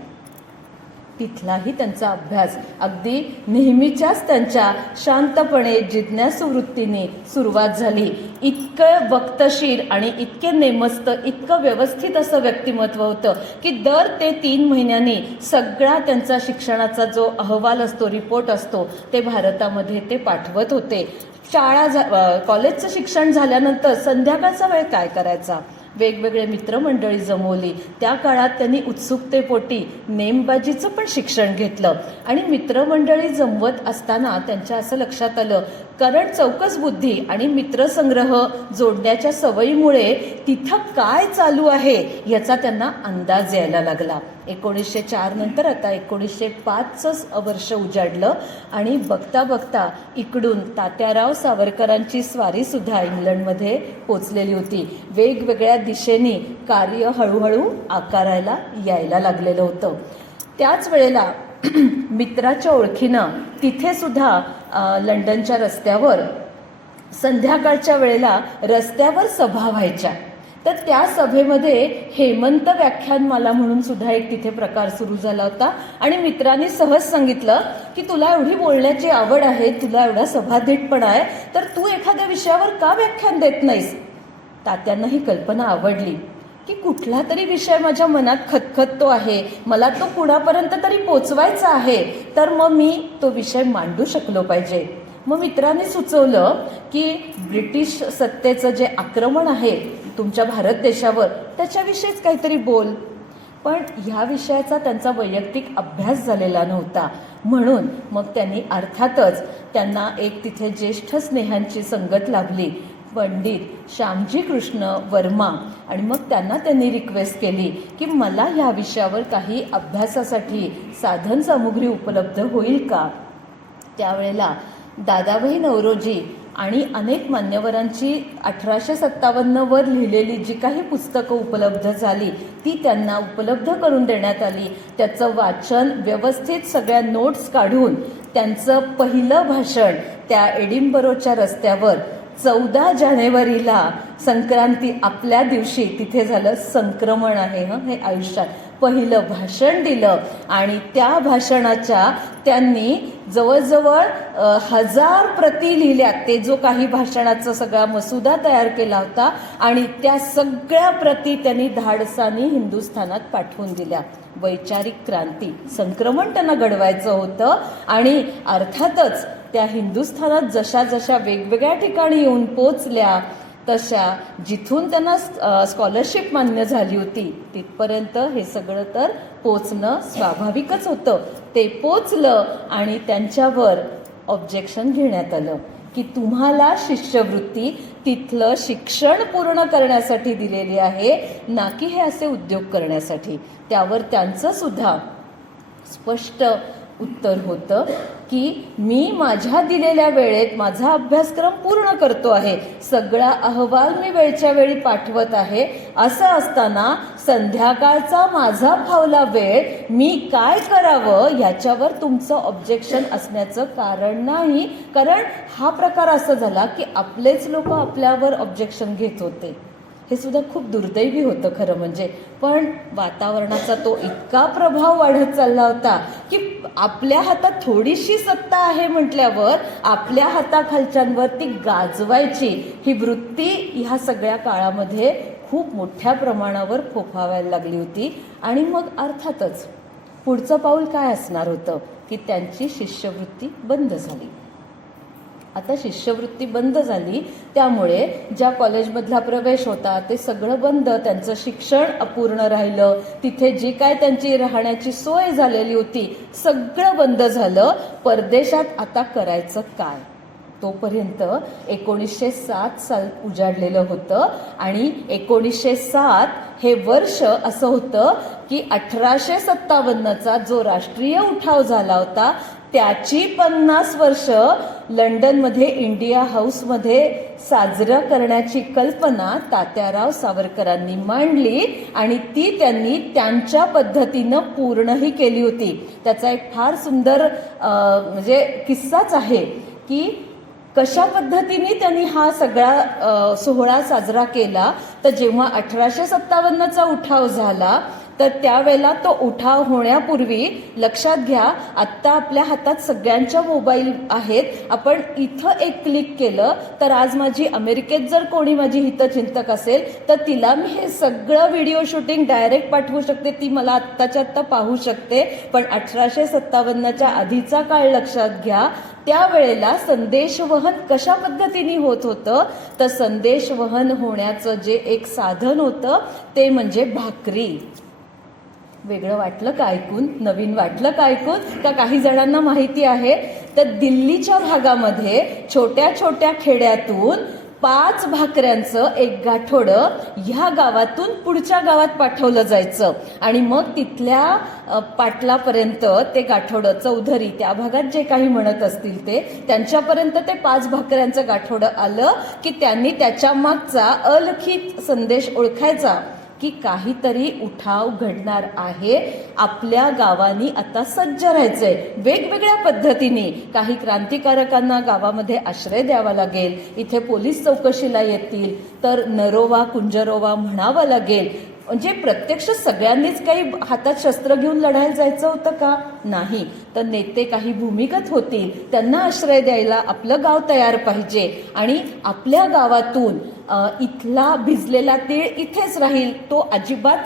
तिथलाही त्यांचा अभ्यास अगदी नेहमीच्याच त्यांच्या शांतपणे जिज्ञासू वृत्तीने सुरुवात झाली. इतकं वक्तशीर आणि इतके नेमस्त, इतकं व्यवस्थित असं व्यक्तिमत्व होतं की दर ते 3 महिन्यांनी सगळा त्यांचा शिक्षणाचा जो अहवाल असतो, रिपोर्ट असतो, ते भारतामध्ये ते पाठवत होते. कॉलेजचं शिक्षण झाल्यानंतर संध्याकाळचा वेळ काय करायचा, वेगवेगळे मित्रमंडळी जमवली. त्या काळात त्यांनी उत्सुकतेपोटी नेमबाजीचं पण शिक्षण घेतलं. आणि मित्रमंडळी जमवत असताना त्यांच्या असं लक्षात आलं, कारण चौकस बुद्धी आणि मित्रसंग्रह जोडण्याच्या सवयीमुळे तिथं काय चालू आहे याचा त्यांना अंदाज यायला लागला. 1904 नंतर आता 1905च वर्ष उजाडलं आणि बघता बघता इकडून तात्याराव सावरकरांची स्वारी सुद्धा इंग्लंडमध्ये पोचलेली होती. वेगवेगळ्या दिशेने कार्य हळूहळू आकारायला यायला लागलेलं होतं. त्याच वेळेला मित्राच्या ओळखीनं तिथे सुद्धा लंडनच्या रस्त्यावर संध्याकाळच्या वेळेला रस्त्यावर सभा व्हायच्या. तर त्या सभेमध्ये हेमंत व्याख्यानमाला म्हणून सुद्धा एक तिथे प्रकार सुरू झाला होता. आणि मित्रांनी सहज सांगितलं की तुला एवढी बोलण्याची आवड आहे, तुला एवढा सभाधीटपणा आहे, तर तू एखाद्या विषयावर का व्याख्यान देत नाहीस. तात्यांना ही कल्पना आवडली की कुठला तरी विषय माझ्या मनात खतखततो आहे, मला तो कुणापर्यंत तरी पोचवायचा आहे, तर मग मी तो विषय मांडू शकलो पाहिजे. मग मित्रांनी सुचवलं की ब्रिटिश सत्तेचं जे आक्रमण आहे तुमच्या भारत देशावर त्याच्याविषयीच काहीतरी बोल. पण ह्या विषयाचा त्यांचा वैयक्तिक अभ्यास झालेला नव्हता. म्हणून मग त्यांनी अर्थातच त्यांना एक तिथे ज्येष्ठ स्नेहांची संगत लाभली. पंडित श्यामजी कृष्ण वर्मा. आणि मग त्यांना त्यांनी रिक्वेस्ट केली की मला ह्या विषयावर काही अभ्यासासाठी साधन सामुग्री उपलब्ध होईल का. त्यावेळेला दादाभाई नौरोजी आणि अनेक मान्यवरांची 1857 लिहिलेली जी काही पुस्तकं उपलब्ध झाली ती त्यांना उपलब्ध करून देण्यात आली. त्याचं वाचन व्यवस्थित सगळ्या नोट्स काढून त्यांचं पहिलं भाषण त्या एडिनबरोच्या रस्त्यावर 14 जानेवारीला संक्रांती आपल्या दिवशी तिथे झालं. संक्रमण आहे हे आयुष्यात पहिलं भाषण दिलं आणि त्या भाषणाच्या त्यांनी जवळजवळ 1000 प्रती लिहिल्या. ते जो काही भाषणाचा सगळा मसुदा तयार केला होता आणि त्या सगळ्या प्रती त्यांनी धाडसानी हिंदुस्थानात पाठवून दिल्या. वैचारिक क्रांती, संक्रमण त्यांना घडवायचं होतं आणि अर्थातच त्या हिंदुस्थानात जशा जशा वेगवेगळ्या ठिकाणी येऊन पोचल्या तशा जिथून त्यांना स्कॉलरशिप मान्य झाली होती तिथपर्यंत हे सगळं तर पोचणं स्वाभाविकच होतं. ते पोचलं आणि त्यांच्यावर ऑब्जेक्शन घेण्यात आलं की तुम्हाला शिष्यवृत्ती तिथलं शिक्षण पूर्ण करण्यासाठी दिलेली आहे, ना की हे असे उद्योग करण्यासाठी. त्यावर त्यांचं सुद्धा स्पष्ट उत्तर होतं की मी माझ्या दिलेल्या वेळेत माझा अभ्यासक्रम पूर्ण करतो आहे, सगळा अहवाल मी वेळच्या वेळी पाठवत आहे. असं असताना संध्याकाळचा माझा फावला वेळ मी काय करावं याच्यावर तुमचं ऑब्जेक्शन असण्याचं कारण नाही. कारण हा प्रकार असा झाला की आपलेच लोक आपल्यावर ऑब्जेक्शन घेत होते. हे सुद्धा खूप दुर्दैवी होतं खरं म्हणजे. पण वातावरणाचा तो इतका प्रभाव वाढत चालला होता की आपल्या हातात थोडीशी सत्ता आहे म्हटल्यावर आपल्या हाताखालच्यांवर ती गाजवायची ही वृत्ती ह्या सगळ्या काळामध्ये खूप मोठ्या प्रमाणावर फोफावायला लागली होती. आणि मग अर्थातच पुढचं पाऊल काय असणार होतं की त्यांची शिष्यवृत्ती बंद झाली. आता शिष्यवृत्ती बंद झाली त्यामुळे ज्या कॉलेजमधला प्रवेश होता ते सगळं बंद. त्यांचं शिक्षण अपूर्ण राहिलं. तिथे जी काय त्यांची राहण्याची सोय झालेली होती सगळं बंद झालं. परदेशात आता करायचं काय. तोपर्यंत 1907 साल उजाडलेलं होतं आणि 1907 हे वर्ष असं होतं की 1857चा जो राष्ट्रीय उठाव झाला होता त्याची 50 वर्ष लंडनमध्ये इंडिया हाऊसमध्ये साजरं करण्याची कल्पना तात्याराव सावरकरांनी मांडली आणि ती त्यांनी त्यांच्या पद्धतीनं पूर्णही केली होती. त्याचा एक फार सुंदर म्हणजे किस्साच आहे की कशा पद्धतीने त्यांनी हा सगळा सोहळा साजरा केला. तर जेव्हा 1857चा उठाव झाला तर त्यावेळेला तो उठाव होण्यापूर्वी लक्षात घ्या आत्ता आपल्या हातात सगळ्यांच्या मोबाईल आहेत. आपण इथं एक क्लिक केलं तर आज माझी अमेरिकेत जर कोणी माझी हितचिंतक असेल तर तिला मी हे सगळं व्हिडिओ शूटिंग डायरेक्ट पाठवू शकते. ती मला आत्ताच्या आत्ता पाहू शकते. पण 1857च्या आधीचा काळ लक्षात घ्या. त्यावेळेला संदेशवहन कशा पद्धतीने होत होतं तर संदेशवहन होण्याचं जे एक साधन होतं ते म्हणजे भाकरी. वेगळं वाटलं का ऐकून, नवीन वाटलं का ऐकून, का काही जणांना माहिती आहे तर दिल्लीच्या भागामध्ये छोट्या छोट्या खेड्यातून 5 भाकऱ्यांचं एक गाठोडं ह्या गावातून पुढच्या गावात पाठवलं जायचं आणि मग तिथल्या पाटलापर्यंत ते गाठोडं चौधरी त्या भागात जे काही म्हणत असतील ते त्यांच्यापर्यंत ते 5 भाकऱ्यांचं गाठोडं आलं की त्यांनी त्याच्या मागचा अलिखित संदेश ओळखायचा की काहीतरी उठाव घडणार आहे. आपल्या गावानी आता सज्ज राहायचंय. वेगवेगळ्या पद्धतीने काही क्रांतिकारकांना गावामध्ये आश्रय द्यावा लागेल. इथे पोलीस चौकशीला येतील तर नरोवा कुंजरोवा म्हणावं लागेल. म्हणजे प्रत्यक्ष सगळ्यांनीच काही हातात शस्त्र घेऊन लढायला जायचं होतं का? नाही. तर नेते काही भूमिगत होतील, त्यांना आश्रय द्यायला आपलं गाव तयार पाहिजे आणि आपल्या गावातून इथला भिजलेला तीळ इथेच राहील, तो अजिबात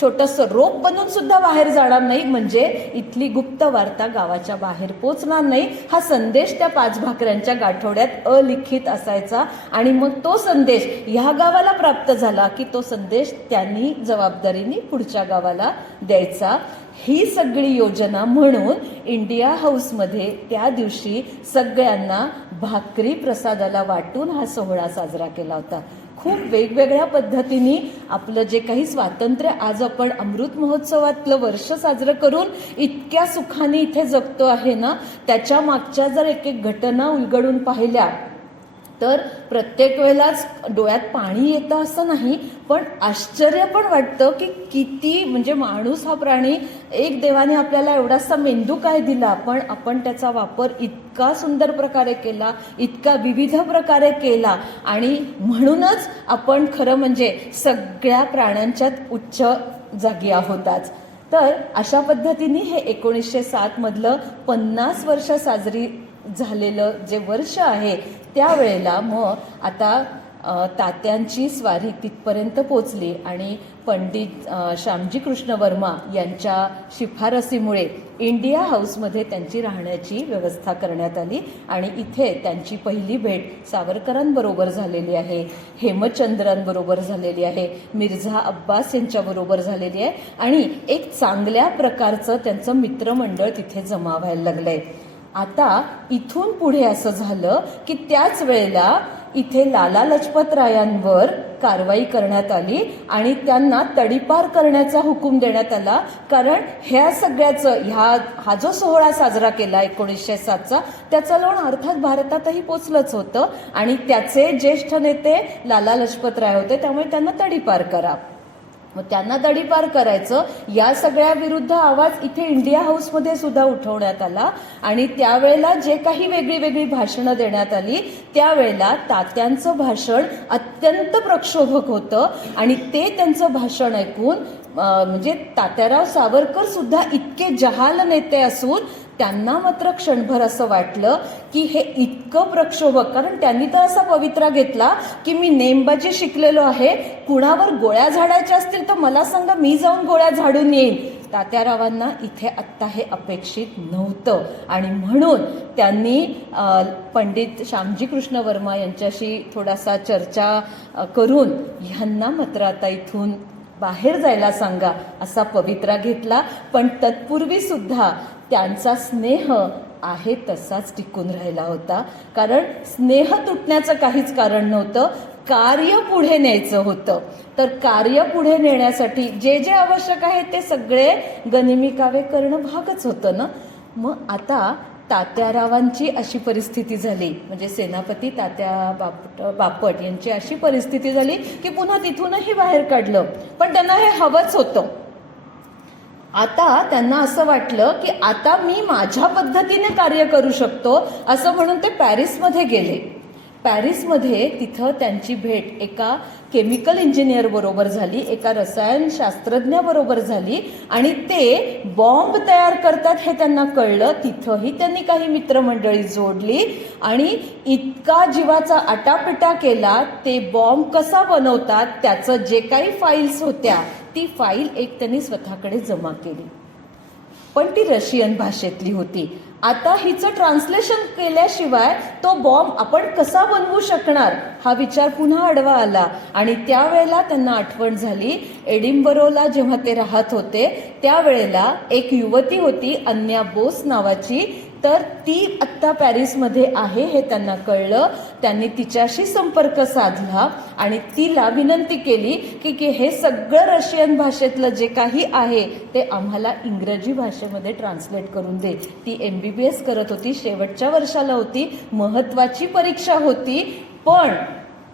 छोटंसं रोप बनून सुद्धा बाहेर जाणार नाही. म्हणजे इथली गुप्त वार्ता गावाच्या बाहेर पोचणार नाही. हा संदेश त्या 5 भाकऱ्यांच्या गाठोड्यात अलिखित असायचा आणि मग तो संदेश ह्या गावाला प्राप्त झाला की तो संदेश त्यांनी जबाबदारीने पुढच्या गावाला द्यायचा. ही सगळी योजना म्हणून इंडिया हाऊसमध्ये त्या दिवशी सगळ्यांना भाकरी प्रसादाला वाटून हा सोहळा साजरा केला होता. खूप वेगवेगळ्या पद्धतीने आपलं जे काही स्वातंत्र्य आज आपण अमृत महोत्सवातलं वर्ष साजरं करून इतक्या सुखाने इथे जगतो आहे ना, त्याच्या मागच्या जर एक एक घटना उलगडून पाहिल्या तर प्रत्येक वेळेलाच डोळ्यात पाणी येतं असं नाही, पण आश्चर्य पण वाटतं की किती म्हणजे माणूस हा प्राणी, एक देवाने आपल्याला एवढासा मेंदू काय दिला, पण आपण त्याचा वापर इतका सुंदर प्रकारे केला, इतका विविध प्रकारे केला आणि म्हणूनच आपण खरं म्हणजे सगळ्या प्राण्यांच्यात उच्च जागी आहोतच. तर अशा पद्धतीने हे 1907 मधलं 50 वर्ष साजरी झालेलं जे वर्ष आहे त्यावेळेला मग आता तात्यांची स्वारी तिथपर्यंत पोचली आणि पंडित श्यामजी कृष्ण वर्मा यांच्या शिफारसीमुळे इंडिया हाऊसमध्ये त्यांची राहण्याची व्यवस्था करण्यात आली आणि इथे त्यांची पहिली भेट सावरकरांबरोबर झालेली आहे, हेमचंद्रांबरोबर झालेली आहे, मिर्झा अब्बास यांच्याबरोबर झालेली आहे आणि एक चांगल्या प्रकारचं त्यांचं मित्रमंडळ तिथे जमा व्हायला लागलंय. आता इथून पुढे असं झालं की त्याच वेळेला इथे लाला लजपत रायांवर कारवाई करण्यात आली आणि त्यांना तडीपार करण्याचा हुकूम देण्यात आला. कारण ह्या सगळ्याचं हा जो सोहळा साजरा केला 1907चा त्याचं लोण अर्थात भारतातही पोचलंच होतं आणि त्याचे ज्येष्ठ नेते लाला लजपत राय होते, त्यामुळे त्यांना तडीपार करा. मग त्यांना तडीपार करायचं या सगळ्या विरुद्ध आवाज इथे इंडिया हाऊसमध्ये सुद्धा उठवण्यात आला आणि त्यावेळेला जे काही वेगळी वेगळी भाषणं देण्यात आली त्यावेळेला तात्यांचं भाषण अत्यंत प्रक्षोभक होतं आणि ते त्यांचं भाषण ऐकून म्हणजे तात्याराव सावरकर सुद्धा इतके जहाल नेते असून त्यांना मात्र क्षणभर असं वाटलं की हे इतकं प्रक्षोभक, कारण त्यांनी तर असा पवित्रा घेतला की मी नेमबाजी शिकलेलो आहे, कुणावर गोळ्या झाडायच्या असतील तर मला सांगा, मी जाऊन गोळ्या झाडून येईन. तात्यारावांना इथे आत्ता हे अपेक्षित नव्हतं आणि म्हणून त्यांनी पंडित श्यामजी कृष्ण वर्मा यांच्याशी थोडासा चर्चा करून ह्यांना मात्र आता इथून बाहेर जायला सांगा असा पवित्रा घेतला. पण तत्पूर्वी सुद्धा त्यांचा स्नेह आहे तसाच टिकून राहिला होता, कारण स्नेह तुटण्याचं काहीच कारण नव्हतं, कार्य पुढे न्यायचं होतं. तर कार्य पुढे नेण्यासाठी जे जे आवश्यक आहे ते सगळे गनिमी कावे करणं भागच होतं ना. मग आता तात्यारावांची अशी परिस्थिती झाली, म्हणजे सेनापती तात्या बापट यांची अशी परिस्थिती झाली की पुन्हा तिथूनही बाहेर काढलं, पण त्यांना हे हवंच होतं. आता त्यांना असं वाटलं की आता मी माझ्या पद्धतीने कार्य करू शकतो असं म्हणून ते पॅरिसमध्ये गेले. पॅरिसमध्ये तिथं त्यांची भेट एका केमिकल इंजिनियर बरोबर झाली, एका रसायनशास्त्रज्ञाबरोबर झाली आणि ते बॉम्ब तयार करतात हे त्यांना कळलं. तिथंही त्यांनी काही मित्रमंडळी जोडली आणि इतका जीवाचा आटापिटा केला. ते बॉम्ब कसा बनवतात त्याचं जे काही फाईल्स होत्या ती फाईल एक त्यांनी स्वतःकडे जमा केली, पण ती रशियन भाषेतली होती. आता हिचं ट्रान्सलेशन केल्याशिवाय तो बॉम्ब आपण कसा बनवू शकणार हा विचार पुन्हा आडवा आला आणि त्यावेळेला त्यांना आठवण झाली, एडिनबरोला जेव्हा ते राहत होते त्यावेळेला एक युवती होती अन्या बोस नावाची, तर ती आत्ता पॅरिसमध्ये आहे हे त्यांना कळलं. त्यांनी तिच्याशी संपर्क साधला आणि तिला विनंती केली की हे सगळं रशियन भाषेतलं जे काही आहे ते आम्हाला इंग्रजी भाषेमध्ये ट्रान्सलेट करून दे. ती MBBS करत होती, शेवटच्या वर्षाला होती, महत्वाची परीक्षा होती, पण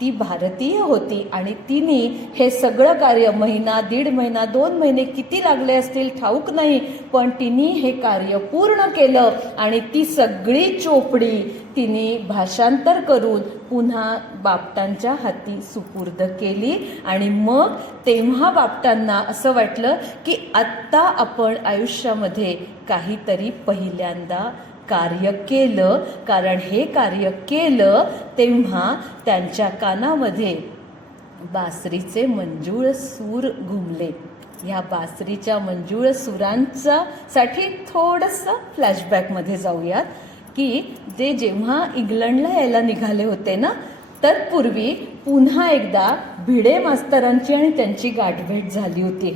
ती भारतीय होती आणि तिने हे सगळं कार्य महिना, 1.5 महिना, 2 महिने किती लागले असतील ठाऊक नाही, पण तिने हे कार्य पूर्ण केलं आणि ती सगळी चोपडी तिने भाषांतर करून पुन्हा बापटांच्या हाती सुपूर्द केली. आणि मग तेव्हा बापटांना असं वाटलं की आत्ता आपण आयुष्यामध्ये काहीतरी पहिल्यांदा कार्य केलं, कारण हे कार्य केलं तेव्हा त्यांच्या कानामध्ये बासरीचे मंजूळ सूर घुमले. ह्या बासरीच्या मंजूळ सुरांचा साठी थोडंसं फ्लॅशबॅकमध्ये जाऊयात की ते जेव्हा इंग्लंडला यायला निघाले होते ना, तत्पूर्वी पुन्हा एकदा भिडे मास्तरांची आणि त्यांची गाठभेट झाली होती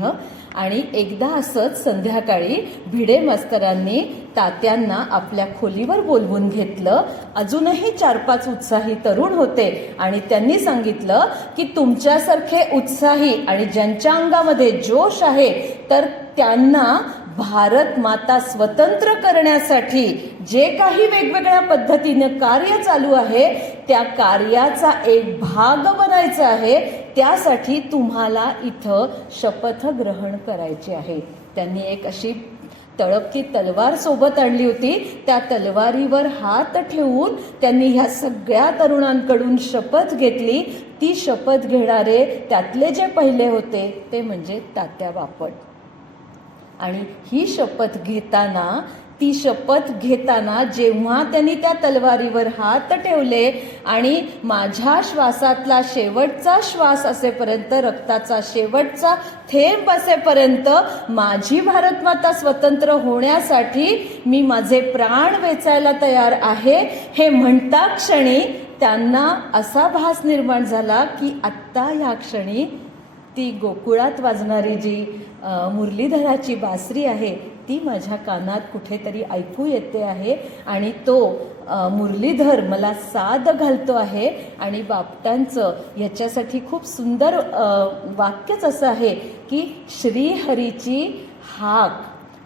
आणि एकदा असंच संध्याकाळी भिडे मास्तरांनी तात्यांना आपल्या खोलीवर बोलवून घेतलं. अजूनही 4-5 उत्साही तरुण होते आणि त्यांनी सांगितलं की तुमच्यासारखे उत्साही आणि ज्यांच्या अंगामध्ये जोश आहे तर त्यांना भारत माता स्वतंत्र करण्यासाठी जे काही वेगवेगळ्या पद्धतीनं कार्य चालू आहे त्या कार्याचा एक भाग बनायचा आहे. त्यासाठी तुम्हाला इथं शपथ ग्रहण करायचे आहे. त्यांनी एक अशी तळपती तलवार सोबत आणली होती. त्या तलवारीवर हात ठेवून त्यांनी ह्या सगळ्या तरुणांकडून शपथ घेतली. ती शपथ घेणारे त्यातले जे पहिले होते ते म्हणजे तात्या बापट. आणि ही शपथ घेताना जेव्हा त्यांनी त्या तलवारीवर हात ठेवले आणि माझ्या श्वासातला शेवटचा श्वास असेपर्यंत, रक्ताचा शेवटचा थेंब असेपर्यंत माझी भारतमाता स्वतंत्र होण्यासाठी मी माझे प्राण वेचायला तयार आहे, हे म्हणता क्षणी त्यांना असा भास निर्माण झाला की आत्ता ह्या क्षणी ती गोकुळात वाजणारी जी मुरलीधराची बासरी आहे ती माझ्या कानात कुठेतरी ऐकू येते आहे आणि तो मुरलीधर मला साद घालतो आहे. आणि बापटांचं ह्याच्यासाठी खूप सुंदर वाक्यच असं आहे की श्रीहरीची हाक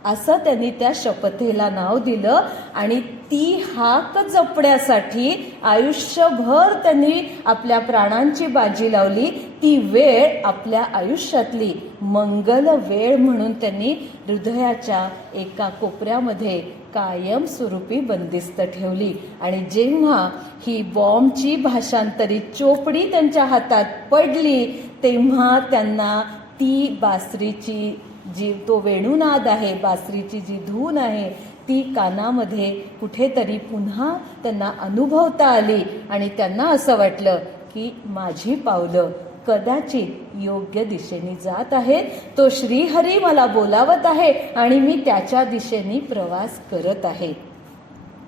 असं त्यांनी त्या शपथेला नाव दिलं. आणि ती हाक जपण्यासाठी आयुष्यभर त्यांनी आपल्या प्राणांची बाजी लावली. ती वेळ आपल्या आयुष्यातली मंगल वेळ म्हणून त्यांनी हृदयाच्या एका कोपऱ्यामध्ये कायमस्वरूपी बंदिस्त ठेवली. आणि जेव्हा ही बॉम्बची भाषांतरित चोपडी त्यांच्या हातात पडली तेव्हा त्यांना ती बासरीची जी तो वेणुनाद आहे, बासरीची जी धून आहे ती कानामध्ये कुठेतरी पुन्हा त्यांना अनुभवता आली. आणि त्यांना असं वाटलं की माझी पावलं कदाचित योग्य दिशेने जात आहेत. तो श्रीहरी मला बोलावत आहे आणि मी त्याच्या दिशेने प्रवास करत आहे.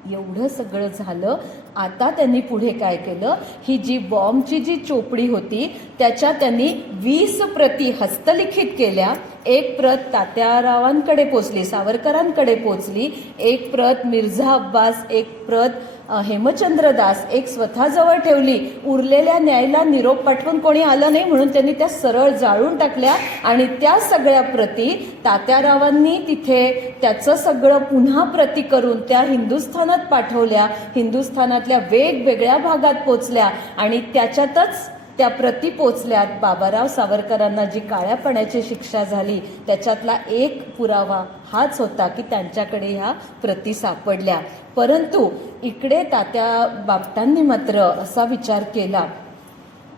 एवढं सगळं झालं. आता त्यांनी पुढे काय केलं, ही जी बॉम्बची जी चोपडी होती त्याच्या त्यांनी 20 प्रती हस्तलिखित केल्या. एक प्रत तात्यारावांकडे पोचली, सावरकरांकडे पोचली, एक प्रत मिर्झा अब्बास, एक प्रत हेमचंद्रदास, एक स्वतःजवळ ठेवली. उरलेल्या न्यायला निरोप पाठवून कोणी आलं नाही म्हणून त्यांनी त्या सरळ जाळून टाकल्या. आणि त्या सगळ्या प्रती तात्यारावांनी तिथे त्याचं सगळं पुन्हा प्रती करून त्या हिंदुस्थानात पाठवल्या. हिंदुस्थानातल्या वेगवेगळ्या भागात पोचल्या आणि त्याच्यातच त्या प्रती पोचल्यात. बाबाराव सावरकरांना जी काळ्या पाण्याची शिक्षा झाली त्याच्यातला एक पुरावा हाच होता की त्यांच्याकडे ह्या प्रती सापडल्या. परंतु इकडे तात्या बापटांनी मात्र असा विचार केला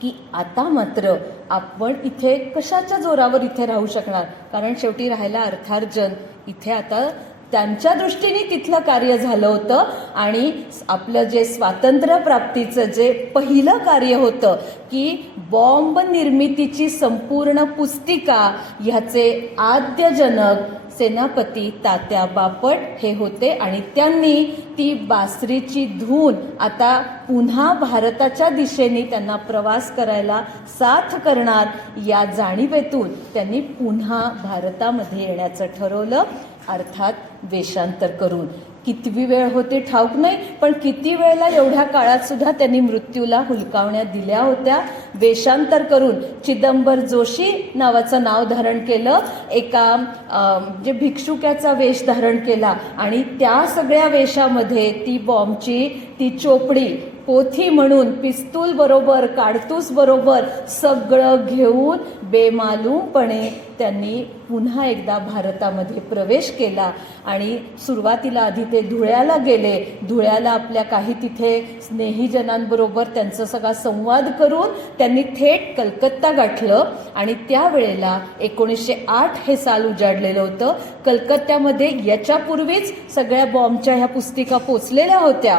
की आता मात्र आपण इथे कशाच्या जोरावर इथे राहू शकणार, कारण शेवटी राहायला अर्थार्जन. इथे आता त्यांच्या दृष्टीने तिथलं कार्य झालं होतं आणि आपलं जे स्वातंत्र्य प्राप्तीचं जे पहिलं कार्य होतं की बॉम्ब निर्मितीची संपूर्ण पुस्तिका ह्याचे आद्यजनक सेनापती तात्या बापट हे होते. आणि त्यांनी ती बासरीची धून आता पुन्हा भारताच्या दिशेने त्यांना प्रवास करायला साथ करणार या जाणीवेतून त्यांनी पुन्हा भारतामध्ये येण्याचं ठरवलं, अर्थात वेषांतर करून. किती वेळ होते ठाऊक नाही, पण किती वेळेला एवढ्या काळात सुद्धा त्यांनी मृत्यूला हुलकावण्या दिल्या होत्या. वेषांतर करून चिदंबर जोशी नावाचं नाव धारण केलं, एका जे भिक्षुकाचा वेश धारण केला आणि त्या सगळ्या वेशामध्ये ती बॉम्बची ती चोपडी पोथी म्हणून पिस्तूल बरोबर, काडतूस बरोबर सगळं घेऊन बेमालूमपणे त्यांनी पुन्हा एकदा भारतामध्ये प्रवेश केला. आणि सुरुवातीला आधी ते धुळ्याला गेले. धुळ्याला आपल्या काही तिथे स्नेहीजनांबरोबर त्यांचा सगळा संवाद करून त्यांनी थेट कलकत्ता गाठलं. आणि त्यावेळेला 1908 हे साल उजाडलेलं होतं. कलकत्त्यामध्ये याच्यापूर्वीच सगळ्या बॉम्बच्या ह्या पुस्तिका पोचलेल्या होत्या.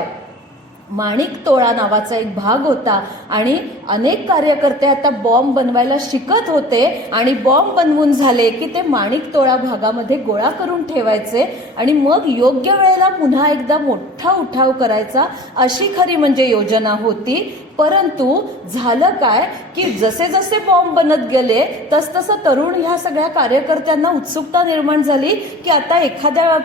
माणिक तोळा नावाचा एक भाग होता आणि अनेक कार्यकर्ते आता बॉम्ब बनवायला शिकत होते आणि बॉम्ब बनवून झाले की ते माणिक तोळा भागामध्ये गोळा करून ठेवायचे आणि मग योग्य वेळेला पुन्हा एकदा मोठा उठाव करायचा, अशी खरी म्हणजे योजना होती. परंतु झालं काय की जसे जसे बॉम्ब बनत गेले तसतसं तरुण ह्या सगळ्या कार्यकर्त्यांना उत्सुकता निर्माण झाली की आता एखाद्या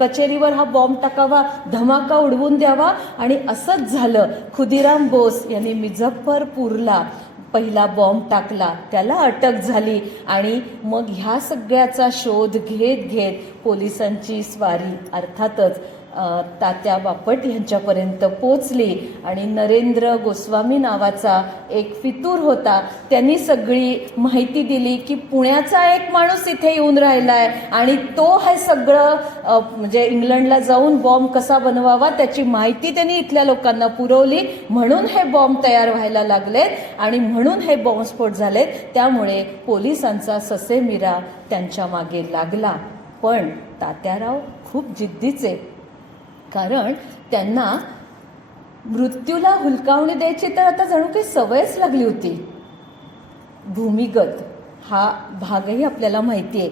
कचेरीवर हा बॉम्ब टाकावा, धमाका उडवून द्यावा. आणि असंच झालं. खुदिराम बोस यांनी मुझफ्फरपूरला पहिला बॉम्ब टाकला, त्याला अटक झाली आणि मग ह्या सगळ्याचा शोध घेत घेत पोलिसांची स्वारी अर्थातच तात्या बापट यांच्यापर्यंत पोचली. आणि नरेंद्र गोस्वामी नावाचा एक फितूर होता, त्यांनी सगळी माहिती दिली की पुण्याचा एक माणूस इथे येऊन राहिलाय आणि तो हे सगळं म्हणजे इंग्लंडला जाऊन बॉम्ब कसा बनवावा त्याची माहिती त्यांनी इथल्या लोकांना पुरवली. म्हणून हे बॉम्ब तयार व्हायला लागलेत आणि म्हणून हे बॉम्बस्फोट झालेत. त्यामुळे पोलिसांचा ससेमिरा त्यांच्या मागे लागला. पण तात्याराव खूप जिद्दीचे, कारण त्यांना मृत्यूला हुलकावणी द्यायची तर आता जणू काही सवयच लागली होती. भूमिगत हा भागही आपल्याला माहिती आहे,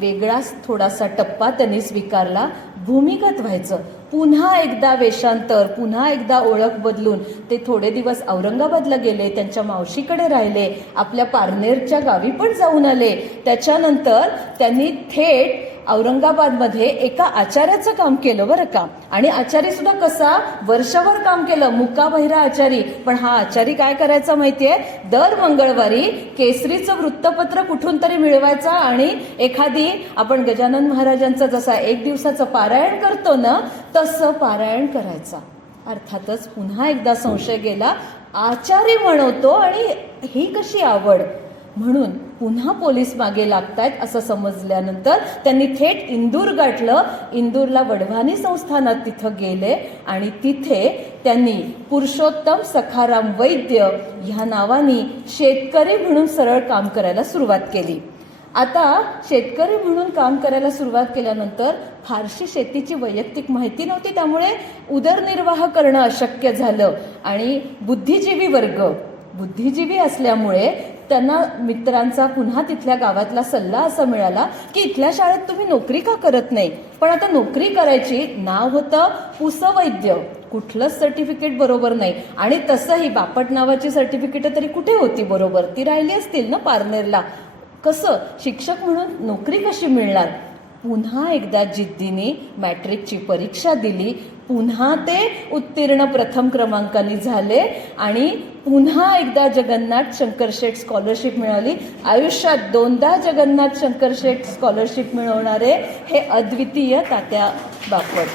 वेगळाच थोडासा टप्पा त्यांनी स्वीकारला. भूमिगत व्हायचं, पुन्हा एकदा वेषांतर, पुन्हा एकदा ओळख बदलून ते थोडे दिवस औरंगाबादला गेले, त्यांच्या मावशीकडे राहिले, आपल्या पारनेरच्या गावी पण जाऊन आले. त्याच्यानंतर त्यांनी थेट औरंगाबादमध्ये एका आचार्याचं काम केलं बरं का. आणि आचारी सुद्धा कसा, वर्षभर काम केलं, मुक्का बहिरा आचारी. पण हा आचारी काय करायचा माहितीये, दर मंगळवारी केसरीचं वृत्तपत्र कुठून तरी मिळवायचा आणि एखादी आपण गजानन महाराजांचा जसा एक दिवसाचं पारायण करतो ना तसं पारायण करायचा. अर्थातच पुन्हा एकदा संशय गेला, आचारी म्हणवतो आणि ही कशी आवड, म्हणून पुन्हा पोलीस मागे लागतायत असं समजल्यानंतर त्यांनी थेट इंदूर गाठलं. इंदूरला वडवानी संस्थानात तिथं गेले आणि तिथे त्यांनी पुरुषोत्तम सखाराम वैद्य ह्या नावानी शेतकरी म्हणून सरळ काम करायला सुरुवात केली. आता शेतकरी म्हणून काम करायला सुरुवात केल्यानंतर फारशी शेतीची वैयक्तिक माहिती नव्हती, त्यामुळे उदरनिर्वाह करणं अशक्य झालं. आणि बुद्धिजीवी असल्यामुळे त्यांना मित्रांचा पुन्हा तिथल्या गावातला सल्ला असा मिळाला की इथल्या शाळेत तुम्ही नोकरी का करत नाही. पण आता नोकरी करायची, नाव होतं पुसवैद्य, कुठलंच सर्टिफिकेट बरोबर नाही. आणि तसंही बापट नावाची सर्टिफिकेट तरी कुठे होती बरोबर, ती राहिली असतील ना पारनेरला. कसं शिक्षक म्हणून नोकरी कशी मिळणार. पुन्हा एकदा जिद्दीने मॅट्रिकची परीक्षा दिली, पुन्हा ते उत्तीर्ण प्रथम क्रमांकाने झाले आणि पुन्हा एकदा जगन्नाथ शंकरशेठ स्कॉलरशिप मिळाली. आयुष्यात दोनदा जगन्नाथ शंकरशेठ स्कॉलरशिप मिळवणारे हे अद्वितीय तात्या बापट.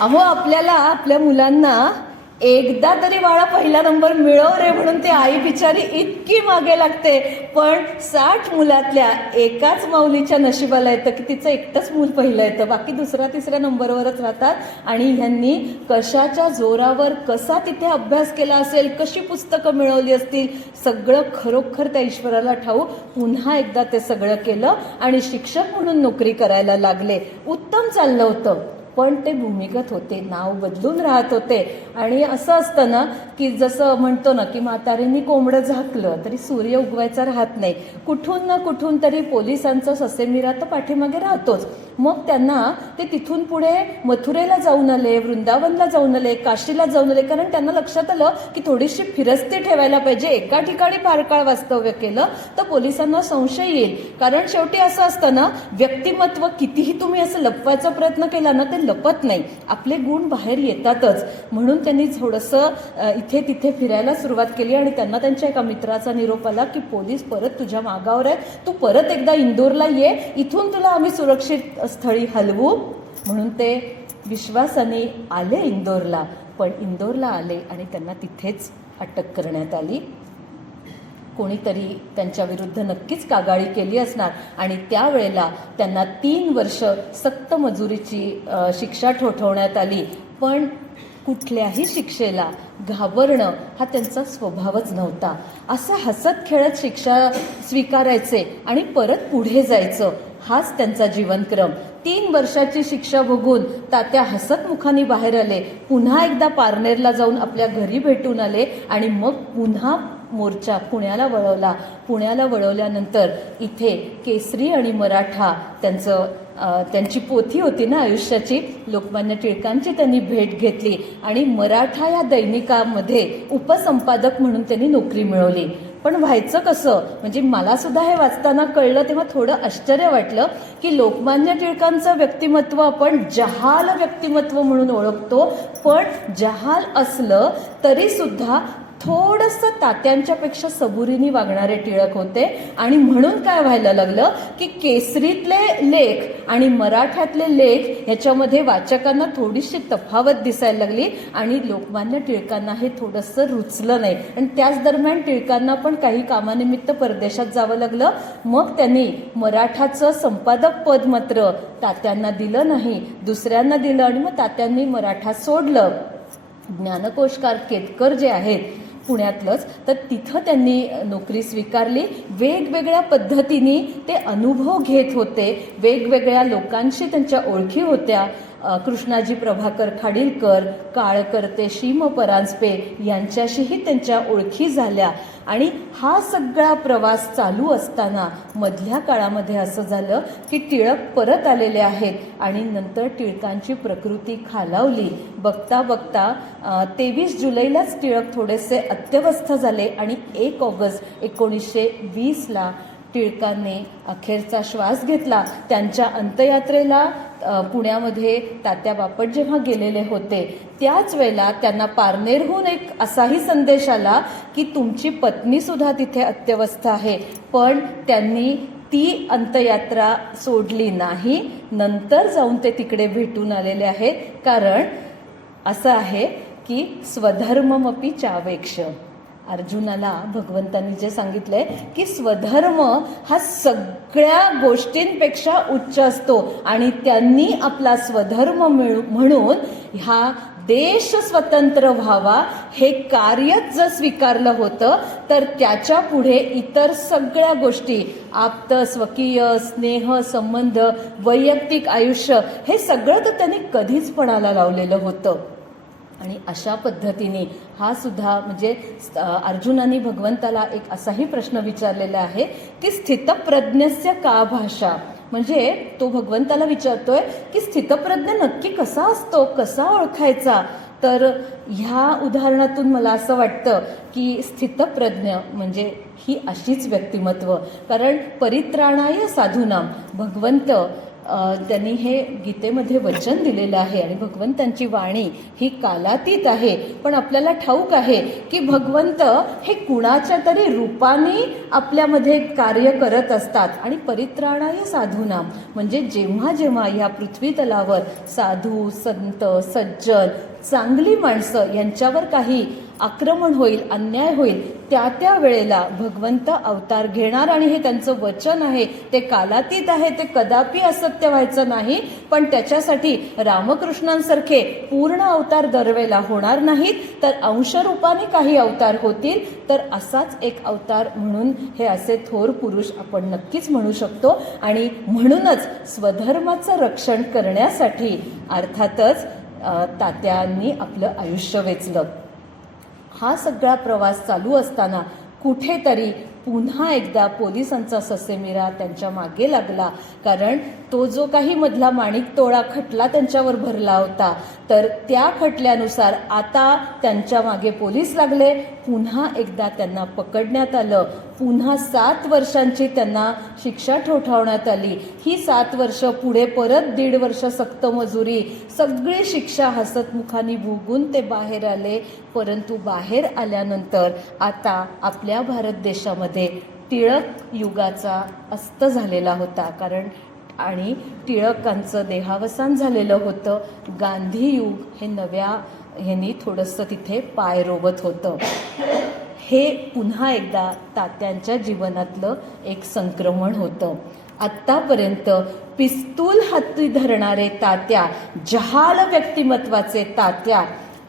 अहो, आपल्याला आपल्या मुलांना एकदा तरी बाळा पहिला नंबर मिळव रे म्हणून ते आई बिचारी इतकी मागे लागते. पण 60 मुलातल्या एकाच माऊलीच्या नशिबाला येतं की तिचं एकटंच मूल पहिलं येतं, बाकी दुसरा तिसऱ्या नंबरवरच राहतात. आणि ह्यांनी कशाच्या जोरावर कसा तिथे अभ्यास केला असेल, कशी पुस्तकं मिळवली असतील, सगळं खरोखर त्या ईश्वराला ठाऊक. पुन्हा एकदा ते सगळं केलं आणि शिक्षक म्हणून नोकरी करायला लागले. उत्तम चाललं होतं, पण ते भूमिगत होते, नाव बदलून राहत होते. आणि असं असतं ना की जसं म्हणतो ना की म्हातारींनी कोंबडं झाकलं तरी सूर्य उगवायचा राहत नाही. कुठून ना कुठून तरी पोलिसांचा ससेमिरा तर पाठीमागे राहतोच. मग त्यांना ते तिथून पुढे मथुरेला जाऊन आले, वृंदावनला जाऊन आले, काशीला जाऊन आले, कारण त्यांना लक्षात आलं की थोडीशी फिरस्ती ठेवायला पाहिजे. एका ठिकाणी फार काळ वास्तव्य केलं तर पोलिसांना संशय येईल. कारण शेवटी असं असतं ना, व्यक्तिमत्व कितीही तुम्ही असं लपवायचा प्रयत्न केला ना ते लपत नाही, आपले गुण बाहेर येतातच. म्हणून त्यांनी थोडंसं इथे तिथे फिरायला सुरुवात केली आणि त्यांना त्यांच्या एका मित्राचा निरोप आला की पोलीस परत तुझ्या मागावर आहेत, तू परत एकदा इंदोरला ये, इथून तुला आम्ही सुरक्षित स्थळी हलवू. म्हणून ते विश्वासाने आले इंदोरला. पण इंदोरला आले आणि त्यांना तिथेच अटक करण्यात आली. कोणीतरी त्यांच्या विरुद्ध नक्कीच कागाळी केली असणार आणि त्यावेळेला त्यांना 3 वर्ष सक्त मजुरीची शिक्षा ठोठावण्यात आली. पण कुठल्याही शिक्षेला घाबरणं हा त्यांचा स्वभावच नव्हता. असं हसत खेळत शिक्षा स्वीकारायचे आणि परत पुढे जायचं, हाच त्यांचा जीवनक्रम. 3 वर्षाची शिक्षा भोगून तात्या हसतमुखाने बाहेर आले. पुन्हा एकदा पारनेरला जाऊन आपल्या घरी भेटून आले आणि मग पुन्हा मोर्चा पुण्याला वळवला. पुण्याला वळवल्यानंतर इथे केसरी आणि मराठा त्यांचं त्यांची पोथी होती ना आयुष्याची, लोकमान्य टिळकांची त्यांनी भेट घेतली आणि मराठा या दैनिकामध्ये उपसंपादक म्हणून त्यांनी नोकरी मिळवली. पण व्हायचं कसं, म्हणजे मला सुद्धा हे वाचताना कळलं तेव्हा थोडं आश्चर्य वाटलं की लोकमान्य टिळकांचं व्यक्तिमत्व आपण जहाल व्यक्तिमत्व म्हणून ओळखतो, पण जहाल असलं तरी सुद्धा थोडंसं तात्यांच्यापेक्षा सबुरीने वागणारे टिळक होते. आणि म्हणून काय व्हायला लागलं की केसरीतले लेख आणि मराठ्यातले लेख ह्याच्यामध्ये वाचकांना थोडीशी तफावत दिसायला लागली आणि लोकमान्य टिळकांना हे थोडंसं रुचलं नाही. आणि त्याच दरम्यान टिळकांना पण काही कामानिमित्त परदेशात जावं लागलं. मग त्यांनी मराठाचं संपादक पद मात्र तात्यांना दिलं नाही, दुसऱ्यांना दिलं आणि मग तात्यांनी मराठा सोडलं. ज्ञानकोशकार केतकर जे आहेत पुण्यातलंच, तर तिथं त्यांनी नोकरी स्वीकारली. वेगवेगळ्या पद्धतीने ते अनुभव घेत होते, वेगवेगळ्या लोकांशी त्यांच्या ओळखी होत्या. कृष्णाजी प्रभाकर खाडीलकर, काळकर्ते शीम परांजपे यांच्याशीही त्यांच्या ओळखी झाल्या. आणि हा सगळा प्रवास चालू असताना मधल्या काळामध्ये असं झालं की टिळक परत आलेले आहेत आणि नंतर टिळकांची प्रकृती खालावली. बघता बघता 23 जुलैलाच टिळक थोडेसे अत्यवस्थ झाले आणि 1 ऑगस्ट 1920ला टिळकांनी अखेरचा श्वास घेतला. त्यांच्या अंत्ययात्रेला पुण्यामध्ये तात्या बापट जेव्हा गेलेले होते त्याच वेळेला त्यांना पारनेरहून एक असाही संदेश आला की तुमची पत्नी सुद्धा तिथे अत्यवस्थ आहे. पण त्यांनी ती अंत्ययात्रा सोडली नाही, नंतर जाऊन ते तिकडे भेटून आलेले आहेत. कारण असं आहे की स्वधर्ममपि चावेक्ष, अर्जुनाला भगवंतांनी जे सांगितलंय की स्वधर्म हा सगळ्या गोष्टींपेक्षा उच्च असतो आणि त्यांनी आपला स्वधर्म म्हणून हा देश स्वतंत्र व्हावा हे कार्यच जर स्वीकारलं होतं तर त्याच्या पुढे इतर सगळ्या गोष्टी, आप्त, स्वकीय, स्नेह, संबंध, वैयक्तिक आयुष्य हे सगळं तर त्यांनी कधीच पणाला लावलेलं होतं. आणि अशा पद्धतीने हा सुद्धा म्हणजे अर्जुनाने भगवंताला एक असाही प्रश्न विचारलेला आहे की स्थितप्रज्ञस्य का भाषा, म्हणजे तो भगवंताला विचारतोय की स्थितप्रज्ञ नक्की कसा असतो, कसा ओळखायचा. तर ह्या उदाहरणातून मला असं वाटतं की स्थितप्रज्ञ म्हणजे ही अशीच व्यक्तिमत्व. कारण परित्राणाय साधूनाम, भगवंत त्यांनी हे गीतेमध्ये वचन दिलेलं आहे आणि भगवंतांची वाणी ही कालातीत आहे. पण आपल्याला ठाऊक आहे की भगवंत हे कुणाच्या तरी रूपाने आपल्यामध्ये कार्य करत असतात. आणि परित्राणाय साधूनाम म्हणजे जेव्हा जेव्हा या पृथ्वी तलावर साधू, संत, सज्जन, चांगली माणसं यांच्यावर काही आक्रमण होईल, अन्याय होईल, त्या वेळेला भगवंत अवतार घेणार. आणि हे त्यांचं वचन आहे, ते कालातीत आहे, ते कदापि असत्य व्हायचं नाही. पण त्याच्यासाठी रामकृष्णांसारखे पूर्ण अवतार दरवेळेला होणार नाहीत, तर अंशरूपाने काही अवतार होतील. तर असाच एक अवतार म्हणून हे असे थोर पुरुष आपण नक्कीच म्हणू शकतो. आणि म्हणूनच स्वधर्माचं रक्षण करण्यासाठी अर्थातच तात्यांनी आपलं आयुष्य वेचलं. हा सगळा प्रवास चालू असताना कुठेतरी पुन्हा एकदा पोलिसांचा ससेमिरा त्यांच्या मागे लागला. कारण तो जो काही मधला माणिकतोळा खटला त्यांच्यावर भरला होता, तर त्या खटल्यानुसार आता त्यांच्या मागे पोलीस लागले. पुन्हा एकदा त्यांना पकडण्यात आलं. पुन्हा 7 वर्षांची त्यांना शिक्षा ठोठावण्यात आली. ही 7 वर्ष पुढे परत 1.5 वर्ष सक्त मजुरी, सगळी शिक्षा हसतमुखाने भोगून ते बाहेर आले. परंतु बाहेर आल्यानंतर आता आपल्या भारत देशामध्ये टिळक युगाचा अस्त झालेला होता. कारण आणि टिळकांचं देहावसान झालेलं होतं. गांधी युग हे नव्या ह्यांनी थोडंसं तिथे पाय रोवत होतं. हे पुन्हा एकदा तात्यांच्या जीवनातलं एक संक्रमण होतं. आत्तापर्यंत पिस्तूल हाती धरणारे तात्या, जहाल व्यक्तिमत्वाचे तात्या,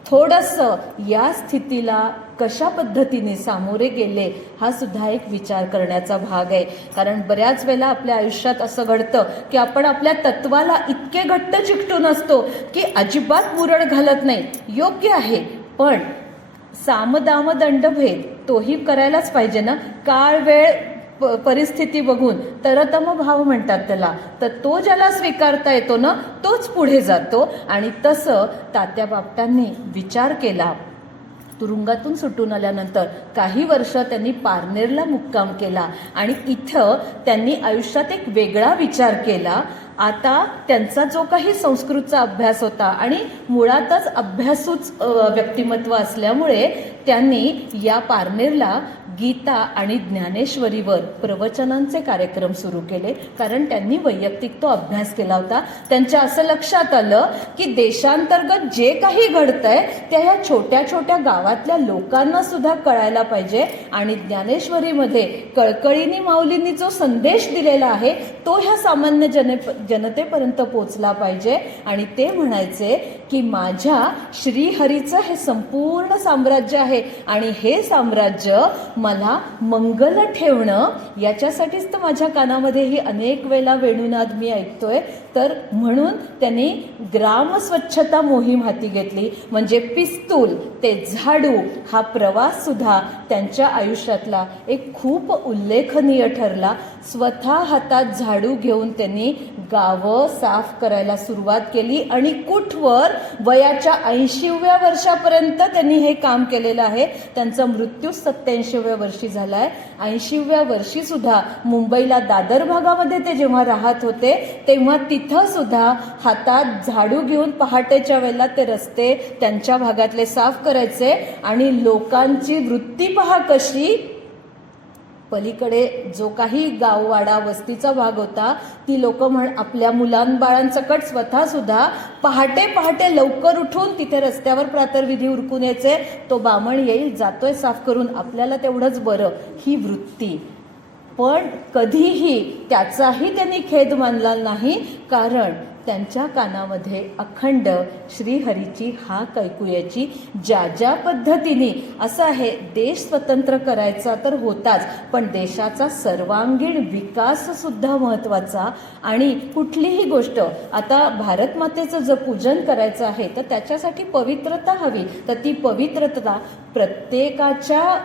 थोडंसं या स्थितीला कशा पद्धतीने सामोरे गेले हा सुद्धा एक विचार करण्याचा भाग आहे. कारण बऱ्याच वेळेला आपल्या आयुष्यात असं घडतं की आपण आपल्या तत्वाला इतके घट्ट चिकटून असतो की अजिबात मुरड घालत नाही. योग्य आहे, पण सामदाम दंडभेद तोही करायलाच पाहिजे ना. काळ वेळ परिस्थिती बघून तरतम भाव म्हणतात त्याला, तर तो ज्याला स्वीकारता येतो ना तोच पुढे जातो. आणि तसं तात्या बापटांनी विचार केला. तुरुंगातून सुटून आल्यानंतर काही वर्ष त्यांनी पारनेरला मुक्काम केला आणि इथं त्यांनी आयुष्यात एक वेगळा विचार केला. आता त्यांचा जो काही संस्कृतचा अभ्यास होता आणि मुळातच अभ्यासूच व्यक्तिमत्व असल्यामुळे त्यांनी या पारनेरला गीता आणि ज्ञानेश्वरीवर प्रवचनांचे कार्यक्रम सुरू केले. कारण त्यांनी वैयक्तिक तो अभ्यास केला होता. त्यांच्या असं लक्षात आलं की देशांतर्गत जे काही घडतंय त्या ह्या छोट्या छोट्या गावातल्या लोकांना सुद्धा कळायला पाहिजे आणि ज्ञानेश्वरीमध्ये कळकळीने माऊलींनी जो संदेश दिलेला आहे तो ह्या सामान्य जनतेपर्यंत पोचला पाहिजे. आणि ते म्हणायचे की माझ्या श्रीहरीचं हे संपूर्ण साम्राज्य आहे आणि हे साम्राज्य मला मंगल ठेवणं याच्यासाठीच तर माझ्या कानामध्ये अनेक वेळेला वेणुनाद मी ऐकतोय. तर म्हणून त्यांनी ग्राम स्वच्छता मोहीम हाती घेतली. म्हणजे पिस्तूल ते झाडू हा प्रवास सुद्धा त्यांच्या आयुष्यातला एक खूप उल्लेखनीय ठरला. स्वतः हातात झाडू घेऊन त्यांनी गावं साफ करायला सुरुवात केली आणि कुठवर वयाच्या 80व्या वर्षापर्यंत त्यांनी हे काम केलेलं आहे. त्यांचा मृत्यू 87व्या वर्षी झालाय. 80व्या वर्षी सुद्धा मुंबईला दादर भागामध्ये ते जेव्हा राहत होते तेव्हा तिथं सुद्धा हातात झाडू घेऊन पहाटेच्या वेळेला ते रस्ते त्यांच्या भागातले साफ करायचे. आणि लोकांची वृत्ती पहा कशी, पलीकडे जो काही गाववाडा वस्तीचा भाग होता ती लोक आपल्या मुलांबाळांसकट स्वतः सुद्धा पहाटे पहाटे लवकर उठून तिथे रस्त्यावर प्रातर्विधी उरकून यायचे. तो बामण येईल जातोय साफ करून आपल्याला तेवढंच बरं, ही वृत्ती. पण कधीही त्याचाही त्यांनी खेद मानला नाही. कारण त्यांच्या कानामध्ये अखंड श्रीहरीची हाक ऐकूयाची. ज्या ज्या पद्धतीने असं आहे, देश स्वतंत्र करायचा तर होताच पण देशाचा सर्वांगीण विकास सुद्धा महत्वाचा. आणि कुठलीही गोष्ट आता भारत मातेचं जर पूजन करायचं आहे तर त्याच्यासाठी पवित्रता हवी. तर ती पवित्रता प्रत्येकाच्या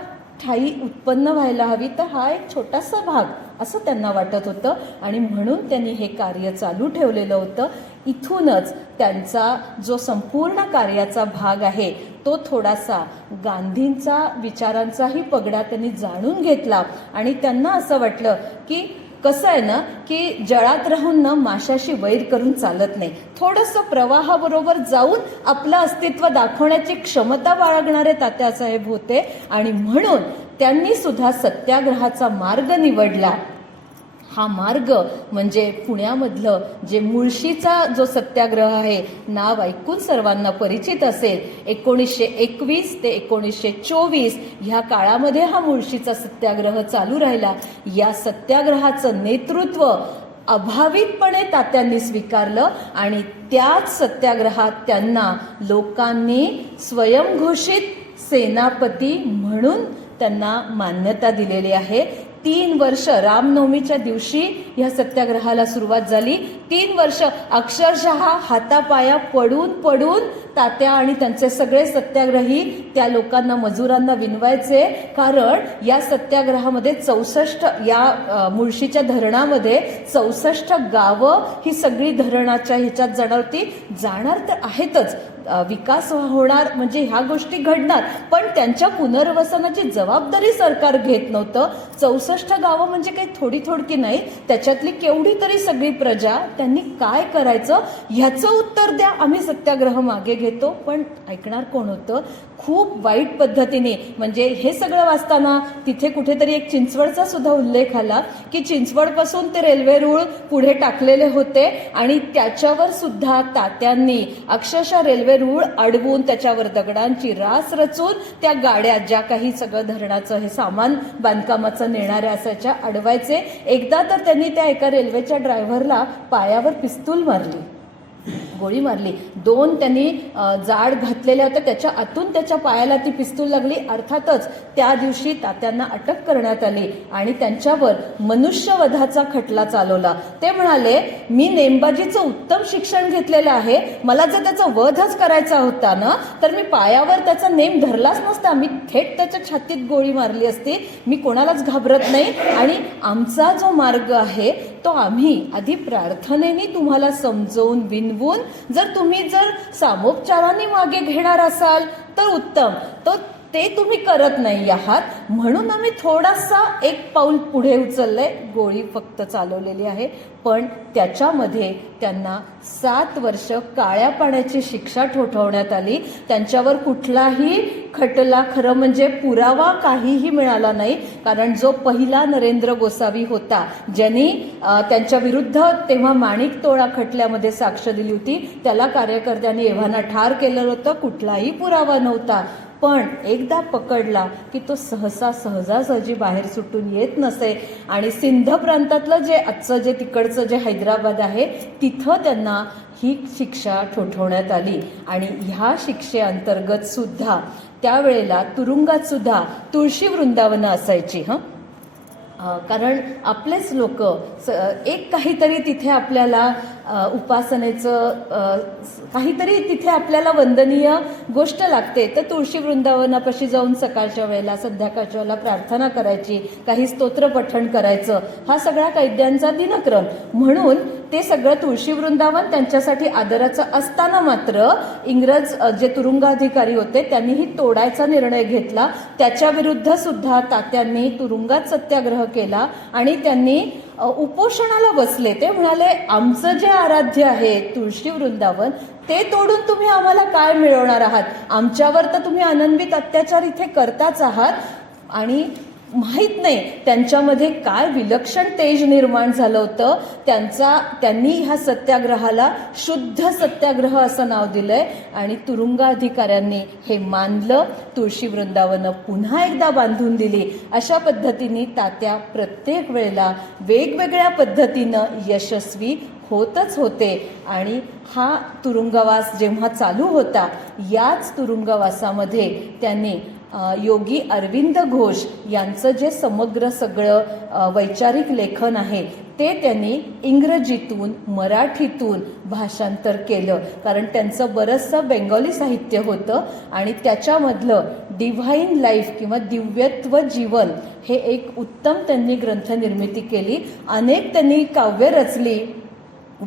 ठाई उत्पन्न व्हायला हवी. तर हा एक छोटासा भाग असं त्यांना वाटत होतं आणि म्हणून त्यांनी हे कार्य चालू ठेवलेलं होतं. इथूनच त्यांचा जो संपूर्ण कार्याचा भाग आहे तो थोडासा गांधींचा विचारांचाही पगडा त्यांनी जाणून घेतला. आणि त्यांना असं वाटलं की कसं आहे ना की जळात राहून ना माशाशी वैर करून चालत नाही. थोडंसं प्रवाहाबरोबर जाऊन आपलं अस्तित्व दाखवण्याची क्षमता बाळगणारे तात्यासाहेब होते. आणि म्हणून त्यांनी सुद्धा सत्याग्रहाचा मार्ग निवडला. हा मार्ग म्हणजे पुण्यामधलं जे मुळशीचा जो सत्याग्रह आहे, नाव ऐकून सर्वांना परिचित असेल. 1921 ते 1924 ह्या काळामध्ये हा मुळशीचा सत्याग्रह चालू राहिला. या सत्याग्रहाचं नेतृत्व अभावितपणे तात्यांनी स्वीकारलं आणि त्याच सत्याग्रहात त्यांना लोकांनी स्वयंघोषित सेनापती म्हणून त्यांना मान्यता दिलेली आहे. 3 वर्ष रामनवमीच्या दिवशी या सत्याग्रहाला सुरुवात झाली. 3 वर्ष अक्षरशः हातापाया पडून पडून तात्या आणि त्यांचे सगळे सत्याग्रही त्या लोकांना मजुरांना विनवायचे. कारण या सत्याग्रहामध्ये 64 या मुळशीच्या धरणामध्ये 64 गावं ही सगळी धरणाच्या ह्याच्यात जाणार होती. जाणार तर आहेतच, विकास होणार म्हणजे ह्या गोष्टी घडणार, पण त्यांच्या पुनर्वसनाची जबाबदारी सरकार घेत नव्हतं. 64 गावं म्हणजे काही थोडी थोडकी नाही, त्याच्यातली केवढी तरी सगळी प्रजा. त्यांनी काय करायचं ह्याचं उत्तर द्या, आम्ही सत्याग्रह मागे घेतो. पण ऐकणार कोण होतं? खूप वाईट पद्धतीने. म्हणजे हे सगळं वाचताना तिथे कुठेतरी एक चिंचवडचा सुद्धा उल्लेख आला की चिंचवडपासून ते रेल्वे रूळ पुढे टाकलेले होते आणि त्याच्यावर सुद्धा तात्यांनी अक्षरशः रेल्वे रूळ अडवून त्याच्यावर दगडांची रास रचून त्या गाड्या ज्या काही सगळं धरणाचं हे सामान बांधकामाचं नेणाऱ्या असायच्या अडवायचे. एकदा तर त्यांनी त्या एका रेल्वेच्या ड्रायव्हरला पायावर पिस्तूल मारली. गोळी मारली. 2 त्यांनी जाड घातलेल्या होत्या, त्याच्या आतून त्याच्या पायाला ती पिस्तूल लागली. अर्थातच त्या दिवशी तात्यांना अटक करण्यात आली आणि त्यांच्यावर मनुष्यवधाचा खटला चालवला. ते म्हणाले, मी नेमबाजीचं उत्तम शिक्षण घेतलेलं आहे, मला जर त्याचा वधच करायचा होता ना तर मी पायावर त्याचा नेम धरलाच नसता, मी थेट त्याच्या छातीत गोळी मारली असती. मी कोणालाच घाबरत नाही आणि आमचा जो मार्ग आहे तो आम्ही आधी प्रार्थनेने तुम्हाला समजवून विनवून जर तुम्ही सामोपचाराने मागे घेणार असाल तर उत्तम, ते तुम्ही करत नाही आहात, म्हणून आम्ही थोडासा एक पाऊल पुढे उचललंय, गोळी फक्त चालवलेली आहे. पण त्याच्यामध्ये त्यांना 7 वर्ष काळ्या पाण्याची शिक्षा ठोठावण्यात आली. त्यांच्यावर कुठलाही खटला, खरं म्हणजे पुरावा काहीही मिळाला नाही. कारण जो पहिला नरेंद्र गोसावी होता ज्यांनी त्यांच्या विरुद्ध तेव्हा माणिकतोळा खटल्यामध्ये साक्ष दिली होती, त्याला कार्यकर्त्यांनी एव्हाना ठार केलं होतं, कुठलाही पुरावा नव्हता. पण एकदा पकडला की तो सहजासहजी बाहेर सुटून येत नसे आणि सिंध प्रांतातलं जे आजचं जे तिकडचं जे हैदराबाद आहे तिथं त्यांना ही शिक्षा ठोठावण्यात आली. आणि ह्या शिक्षेअंतर्गत सुद्धा त्यावेळेला तुरुंगात सुद्धा तुळशी वृंदावनं असायची. कारण आपलेच लोक एक काहीतरी तिथे आपल्याला उपासनेचं काहीतरी तिथे आपल्याला वंदनीय गोष्ट लागते, तर तुळशी वृंदावनापाशी जाऊन सकाळच्या वेळेला संध्याकाळच्या वेळेला प्रार्थना करायची, काही स्तोत्र पठण करायचं, हा सगळा कैद्यांचा दिनक्रम. म्हणून ते सगळं तुळशी वृंदावन त्यांच्यासाठी आदराचं असताना मात्र इंग्रज जे तुरुंगाधिकारी होते त्यांनीही तोडायचा निर्णय घेतला. त्याच्या विरुद्ध सुद्धा तात्यांनी तुरुंगात सत्याग्रह केला आणि त्यांनी उपोषणाला बसले. ते म्हणाले, आमचं जे आराध्य आहे तुळशी वृंदावन ते तोडून तुम्ही आम्हाला काय मिळवणार आहात, आमच्यावर तर तुम्ही अनन्वित अत्याचार इथे करताच आहात. आणि माहीत नाही त्यांच्यामध्ये काय विलक्षण तेज निर्माण झालं होतं. त्यांनी ह्या सत्याग्रहाला शुद्ध सत्याग्रह असं नाव दिलंय आणि तुरुंगाधिकाऱ्यांनी हे मानलं. तुळशी वृंदावनं पुन्हा एकदा बांधून दिली. अशा पद्धतीने तात्या प्रत्येक वेळेला वेगवेगळ्या पद्धतीनं यशस्वी होतच होते. आणि हा तुरुंगवास जेव्हा चालू होता, याच तुरुंगवासामध्ये त्यांनी योगी अरविंद घोष यांचं जे समग्र सगळं वैचारिक लेखन आहे ते त्यांनी इंग्रजीतून मराठीतून भाषांतर केलं. कारण त्यांचं बरंचसं बेंगॉली साहित्य होतं आणि त्याच्यामधलं डिव्हाइन लाईफ किंवा दिव्यत्व जीवन हे एक उत्तम त्यांनी ग्रंथनिर्मिती केली. अनेक त्यांनी काव्य रचली,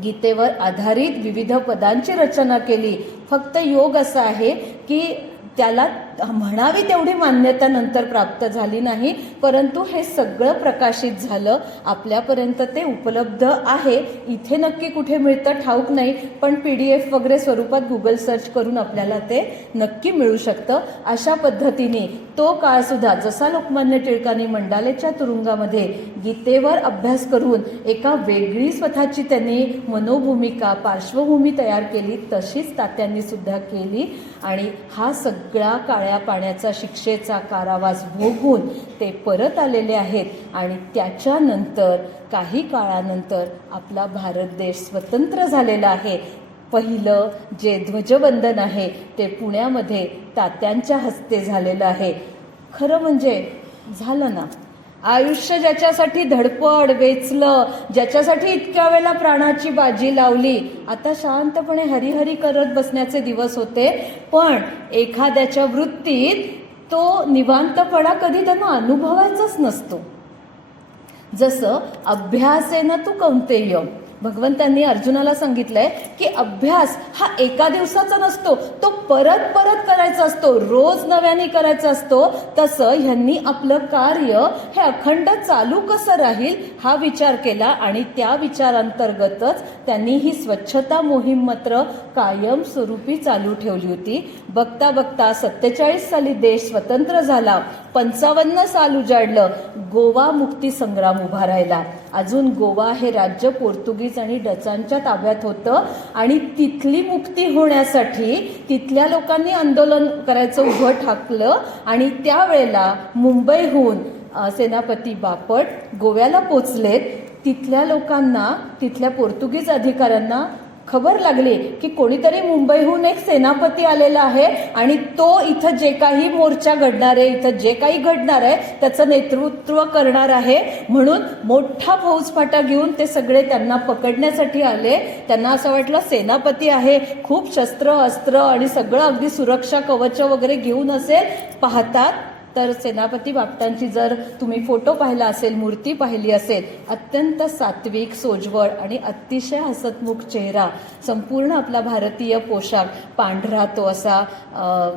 गीतेवर आधारित विविध पदांची रचना केली. फक्त योग असा आहे की त्याला म्हणावी तेवढी मान्यता नंतर प्राप्त झाली नाही, परंतु हे सगळं प्रकाशित झालं, आपल्यापर्यंत ते उपलब्ध आहे. इथे नक्की कुठे मिळतं ठाऊक नाही, पण PDF वगैरे स्वरूपात गुगल सर्च करून आपल्याला ते नक्की मिळू शकतं. अशा पद्धतीने तो काळ सुद्धा, जसा लोकमान्य टिळकांनी मंडालेच्या तुरुंगामध्ये गीतेवर अभ्यास करून एका वेगळी स्वतःची त्यांनी मनोभूमिका पार्श्वभूमी तयार केली, तशीच तात्यांनी सुद्धा केली. आणि हा सगळा काळ्या पाण्याचा शिक्षेचा कारावास भोगून ते परत आलेले आहेत. आणि त्याच्यानंतर काही काळानंतर आपला भारत देश स्वतंत्र झालेला आहे. पहिलं जे ध्वजवंदन आहे ते पुण्यामध्ये तात्यांच्या हस्ते झालेलं आहे. खरं म्हणजे झालं ना, आयुष्य ज्याच्यासाठी धडपड वेचलं, ज्याच्यासाठी इतक्या वेळेला प्राणाची बाजी लावली, आता शांतपणे हरिहरी करत बसण्याचे दिवस होते. पण एखाद्याच्या वृत्तीत तो निवांतपणा कधी त्यांना अनुभवायचाच नसतो. जसं अभ्यासेन तू कौंतेय, भगवंतांनी अर्जुनाला सांगितलंय की अभ्यास हा एका दिवसाचा नसतो, तो परत परत करायचा असतो, रोज नव्याने करायचा असतो. तसं ह्यांनी आपलं कार्य हे अखंड चालू कसं राहील हा विचार केला आणि त्या विचारांतर्गतच त्यांनी ही स्वच्छता मोहीम मात्र कायमस्वरूपी चालू ठेवली होती. बघता बघता 47 साली देश स्वतंत्र झाला, 55 साल उजाडलं, गोवा मुक्ती संग्राम उभा राहिला. अजून गोवा हे राज्य पोर्तुगीज आणि डचांच्या ताब्यात होतं आणि तिथली मुक्ती होण्यासाठी तिथल्या लोकांनी आंदोलन करायचं उभं ठाकलं. आणि त्यावेळेला मुंबईहून सेनापती बापट गोव्याला पोचलेत. तिथल्या लोकांना, तिथल्या पोर्तुगीज अधिकाऱ्यांना खबर लागली की कोणीतरी मुंबईहून एक सेनापती आलेला आहे आणि तो इथं जे काही मोर्चा घडणार आहे, इथं जे काही घडणार आहे त्याचं नेतृत्व करणार आहे, म्हणून मोठा फौजफाटा घेऊन ते सगळे त्यांना पकडण्यासाठी आले. त्यांना असं वाटलं सेनापती आहे, खूप शस्त्र अस्त्र आणि सगळं अगदी सुरक्षा कवच वगैरे घेऊन असेल. पाहतात तर सेनापती बापटांची जर तुम्ही फोटो पाहिला असेल, मूर्ती पाहिली असेल, अत्यंत सात्विक, सोज्वळ आणि अतिशय हसतमुख चेहरा, संपूर्ण आपला भारतीय पोशाख पांढरा, तो असा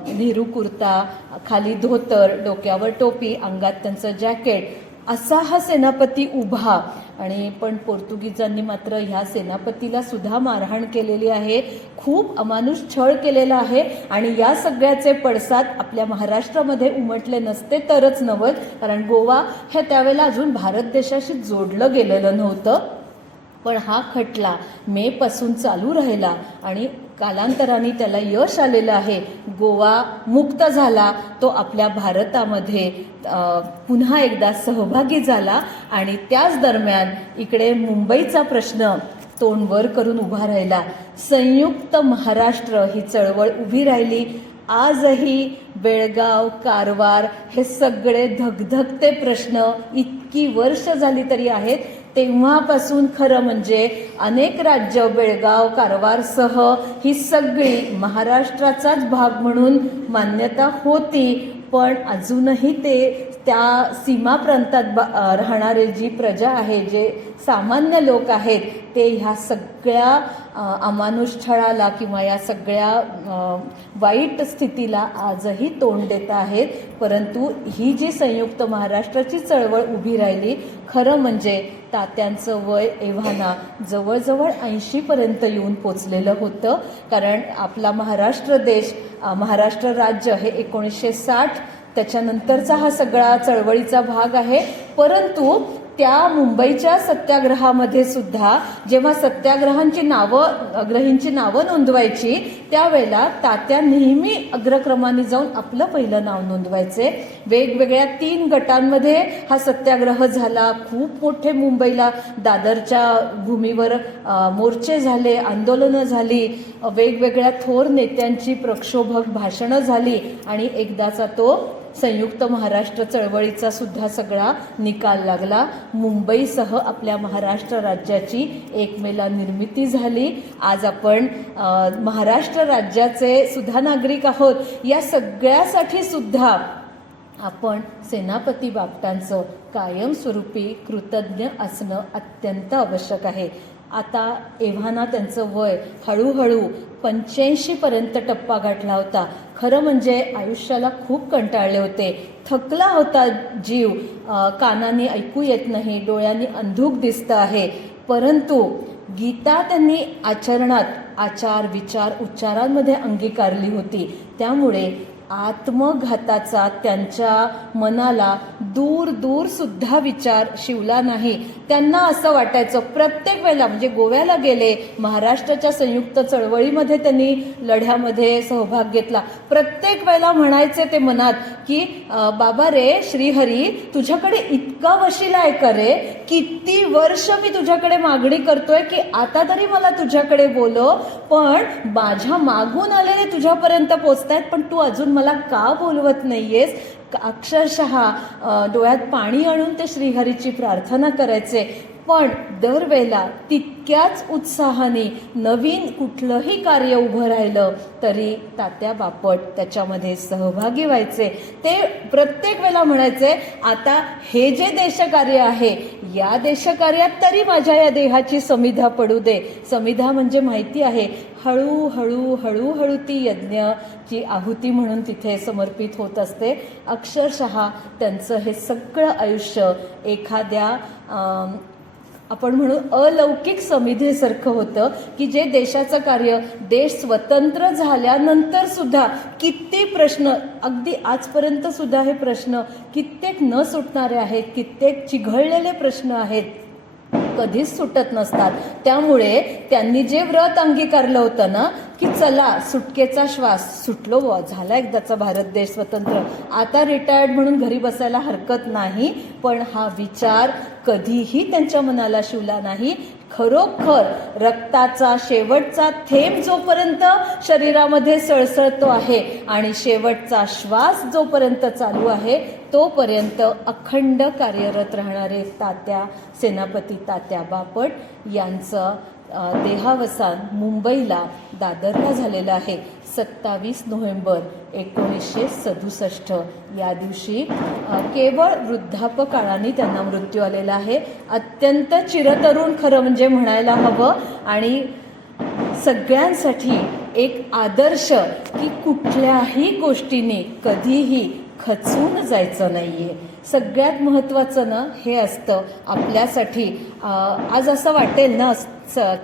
नेहरू कुर्ता, खाली धोतर, डोक्यावर टोपी, अंगात त्यांचं जॅकेट, असा हा सेनापती उभा. आणि पण पोर्तुगीजांनी मात्र ह्या सेनापतीला सुद्धा मारहाण केलेली आहे, खूप अमानुष छळ केलेला आहे. आणि या सगळ्याचे पडसाद आपल्या महाराष्ट्रामध्ये उमटले नसते तरच नव्हत, कारण गोवा हे त्यावेळेला अजून भारत देशाशी जोडलं गेलेलं नव्हतं. पण हा खटला मे पासून चालू राहिला आणि कालांतराने त्याला यश आलेलं आहे. गोवा मुक्त झाला, तो आपल्या भारतामध्ये पुन्हा एकदा सहभागी झाला. आणि त्याच दरम्यान इकडे मुंबईचा प्रश्न तोंड वर करून उभा राहिला. संयुक्त महाराष्ट्र ही चळवळ उभी राहिली. आजही बेळगाव, कारवार हे सगळे धगधगते प्रश्न इतकी वर्ष झाली तरी आहेत. तेव्हापासून खरं म्हणजे अनेक राज्य बेळगाव, कारवारसह ही सगळी महाराष्ट्राचाच भाग म्हणून मान्यता होती. पण अजूनही त्या सीमा प्रांतात राहणारे जी प्रजा आहे, जे सामान्य लोक आहेत, ते ह्या सगळ्या अमानुष छळाला किंवा या सगळ्या वाईट स्थितीला आजही तोंड देत आहेत. परंतु ही जी संयुक्त महाराष्ट्राची चळवळ उभी राहिली, खरं म्हणजे तात्यांचं वय एव्हाना जवळजवळ 80पर्यंत येऊन पोचलेलं होतं. कारण आपला महाराष्ट्र देश, महाराष्ट्र राज्य हे 1960 त्याच्यानंतरचा हा सगळा चळवळीचा भाग आहे. परंतु त्या मुंबईच्या सत्याग्रहामध्ये सुद्धा जेव्हा सत्याग्रहींची नावं नोंदवायची, त्यावेळेला तात्या नेहमी अग्रक्रमाने जाऊन आपलं पहिलं नाव नोंदवायचे. वेगवेगळ्या 3 गटांमध्ये हा सत्याग्रह झाला. खूप मोठे मुंबईला दादरच्या भूमीवर मोर्चे झाले, आंदोलनं झाली, वेगवेगळ्या थोर नेत्यांची प्रक्षोभक भाषणं झाली आणि एकदाचा तो संयुक्त महाराष्ट्र चळवळीचा सुद्धा सगळा निकाल लागला. मुंबईसह आपल्या महाराष्ट्र राज्याची 1 मेला निर्मिती झाली. आज आपण महाराष्ट्र राज्याचे सुद्धा नागरिक आहोत. या सगळ्यासाठी सुद्धा आपण सेनापती बापटांचं कायमस्वरूपी कृतज्ञ असणं अत्यंत आवश्यक आहे. आता एव्हाना त्यांचं वय हळूहळू 85पर्यंत टप्पा गाठला होता. खरं म्हणजे आयुष्याला खूप कंटाळले होते, थकला होता जीव, कानांनी ऐकू येत नाही, डोळ्यांनी अंधुक दिसतं आहे. परंतु गीता त्यांनी आचरणात आचार, विचार, उच्चारांमध्ये अंगीकारली होती. त्यामुळे आत्मघाताचा त्यांच्या मनाला दूर दूर सुद्धा विचार शिवला नाही. त्यांना असं वाटायचं, प्रत्येक वेळेला म्हणजे गोव्याला गेले, महाराष्ट्राच्या संयुक्त चळवळीमध्ये त्यांनी लढ्यामध्ये सहभाग घेतला, प्रत्येक वेळेला म्हणायचे ते मनात की बाबा रे श्रीहरी, तुझ्याकडे इतका वशिला आहे का रे, किती वर्ष मी तुझ्याकडे मागणी करतोय की आता तरी मला तुझ्याकडे बोलव, पण माझ्या मागून आलेले तुझ्यापर्यंत पोचतायत, पण तू अजून मला का बोलवत नाहीयेस. अक्षरशः डोळ्यात पाणी आणून ते श्रीहरीची प्रार्थना करायचे. पण दरवेळेला तितक्याच उत्साहाने नवीन कुठलंही कार्य उभं राहिलं तरी तात्या बापट त्याच्यामध्ये सहभागी व्हायचे. ते प्रत्येक वेळेला म्हणायचे, आता हे जे देशकार्य आहे, या देशकार्यात तरी माझ्या या देहाची समिधा पडू दे. समिधा म्हणजे माहिती आहे, हळूहळू हळूहळू ती यज्ञाची आहुती म्हणून तिथे समर्पित होत असते. अक्षरशः त्यांचं हे सगळं आयुष्य एखाद्या आपण म्हणू अलौकिक समिधेसारखं होतं की जे देशाचं कार्य, देश स्वतंत्र झाल्यानंतर सुद्धा किती प्रश्न, अगदी आजपर्यंत सुद्धा हे प्रश्न कित्येक न सुटणारे आहेत, कित्येक चिघळलेले प्रश्न आहेत. कधीच सुटत नसतात. त्यामुळे त्यांनी जे व्रत अंगीकारलं होतं ना, की चला सुटकेचा श्वास सुटलो बुवा, झाला एकदाचा भारत देश स्वतंत्र, आता रिटायर्ड म्हणून घरी बसायला हरकत नाही. पण हा विचार कधीही त्यांच्या मनाला शिवला नाही. खरोखर रक्ताचा शेवटचा थेंब जोपर्यंत शरीरामध्ये सळसळतो आहे आणि शेवटचा श्वास जोपर्यंत चालू आहे तोपर्यंत अखंड कार्यरत राहणारे तात्या, सेनापती तात्या बापट यांचं देहावसान मुंबईला दादरला झालेलं आहे. 27 नोव्हेंबर 1967 या दिवशी केवळ वृद्धापकाळाने त्यांना मृत्यू आलेला आहे. अत्यंत चिरतरुण खरं म्हणजे म्हणायला हवं, आणि सगळ्यांसाठी एक आदर्श की कुठल्याही गोष्टीने कधीही खचून जायचं नाहीये. सगळ्यात महत्त्वाचं ना हे असतं आपल्यासाठी. आज असं वाटेल ना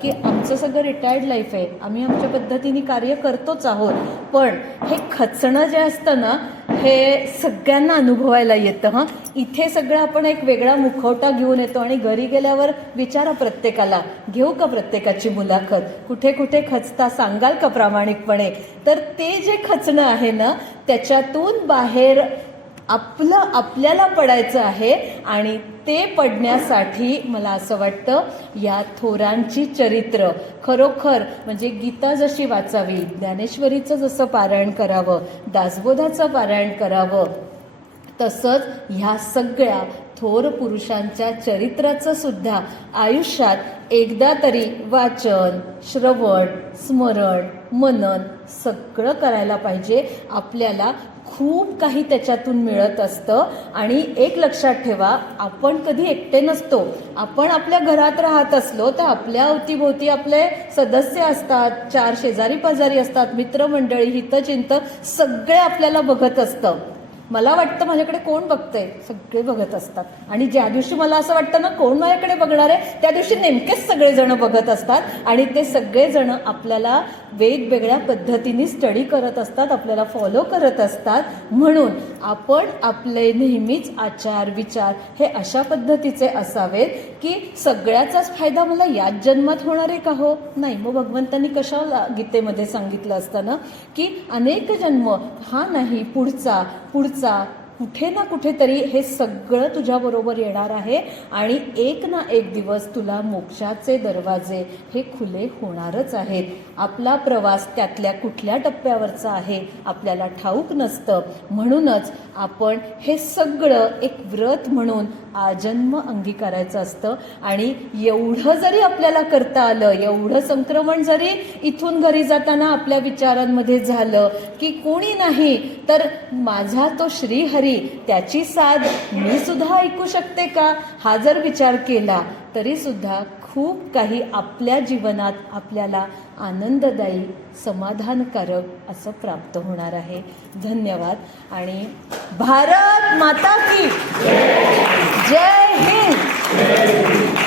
की आमचं सगळं रिटायर्ड लाईफ आहे, आम्ही आमच्या पद्धतीने कार्य करतोच आहोत, पण हे खचणं जे असतं ना हे सगळ्यांना अनुभवायला येतं. हां, इथे सगळं आपण एक वेगळा मुखवटा घेऊन येतो आणि घरी गेल्यावर विचारा प्रत्येकाला, घेऊ का प्रत्येकाची मुलाखत, कुठे कुठे खचता सांगाल का प्रामाणिकपणे. तर ते जे खचणं आहे ना त्याच्यातून बाहेर आपल्याला पडायचं आहे, आणि ते पडण्यासाठी मला असं वाटतं या थोरांची चरित्र खरोखर म्हणजे गीता जशी वाचावी, ज्ञानेश्वरीचं जसं पारायण करावं, दासबोधाचं पारायण करावं, तसंच ह्या सगळ्या थोर पुरुषांच्या चरित्राचं सुद्धा आयुष्यात एकदा तरी वाचन, श्रवण, स्मरण, मनन सगळं करायला पाहिजे. आपल्याला खूप काही त्याच्यातून मिळत असतं. आणि एक लक्षात ठेवा, आपण कधी एकटे नसतो. आपण आपल्या घरात राहत असलो तर आपल्या अवतीभोवती आपले सदस्य असतात, 4 शेजारी पाजारी असतात, मित्रमंडळी, हितचिंतक सगळे आपल्याला बघत असतं. मला वाटतं माझ्याकडे कोण बघतंय, सगळे बघत असतात. आणि ज्या दिवशी मला असं वाटतं ना कोण माझ्याकडे बघणार आहे त्या दिवशी नेमकेच सगळेजण बघत असतात, आणि ते सगळेजण आपल्याला वेगवेगळ्या पद्धतीने स्टडी करत असतात, आपल्याला फॉलो करत असतात. म्हणून आपण आपले नेहमीच आचार विचार हे अशा पद्धतीचे असावेत की सगळ्याचाच फायदा मला याच जन्मात होणार आहे का हो, नाही. मग भगवंतांनी कशाला गीतेमध्ये सांगितलं असतं ना की अनेक जन्म, हा नाही पुढचा कुठे ना कुठेतरी हे सगळं तुझ्याबरोबर येणार आहे, आणि एक ना एक दिवस तुला मोक्षाचे दरवाजे हे खुले होणारच आहेत. आपला प्रवास त्यातल्या कुठल्या टप्प्यावरचा आहे आपल्याला ठाऊक नसतं. म्हणूनच आपण हे सगळं एक व्रत म्हणून आजन्म अंगीकारायचं असतं. आणि एवढं जरी आपल्याला करता आलं, एवढं संक्रमण जरी इथून घरी जाताना आपल्या विचारांमध्ये झालं की कोणी नाही तर माझा तो श्रीहरी, त्याची साथ मी सुद्धा ऐकू शकते का, हा जर विचार केला तरी सुद्धा खूप काही आपल्या जीवनात आपल्याला आनंददायी, समाधानकारक असं प्राप्त होणार आहे. धन्यवाद. आणि भारत माता की जय हिंद.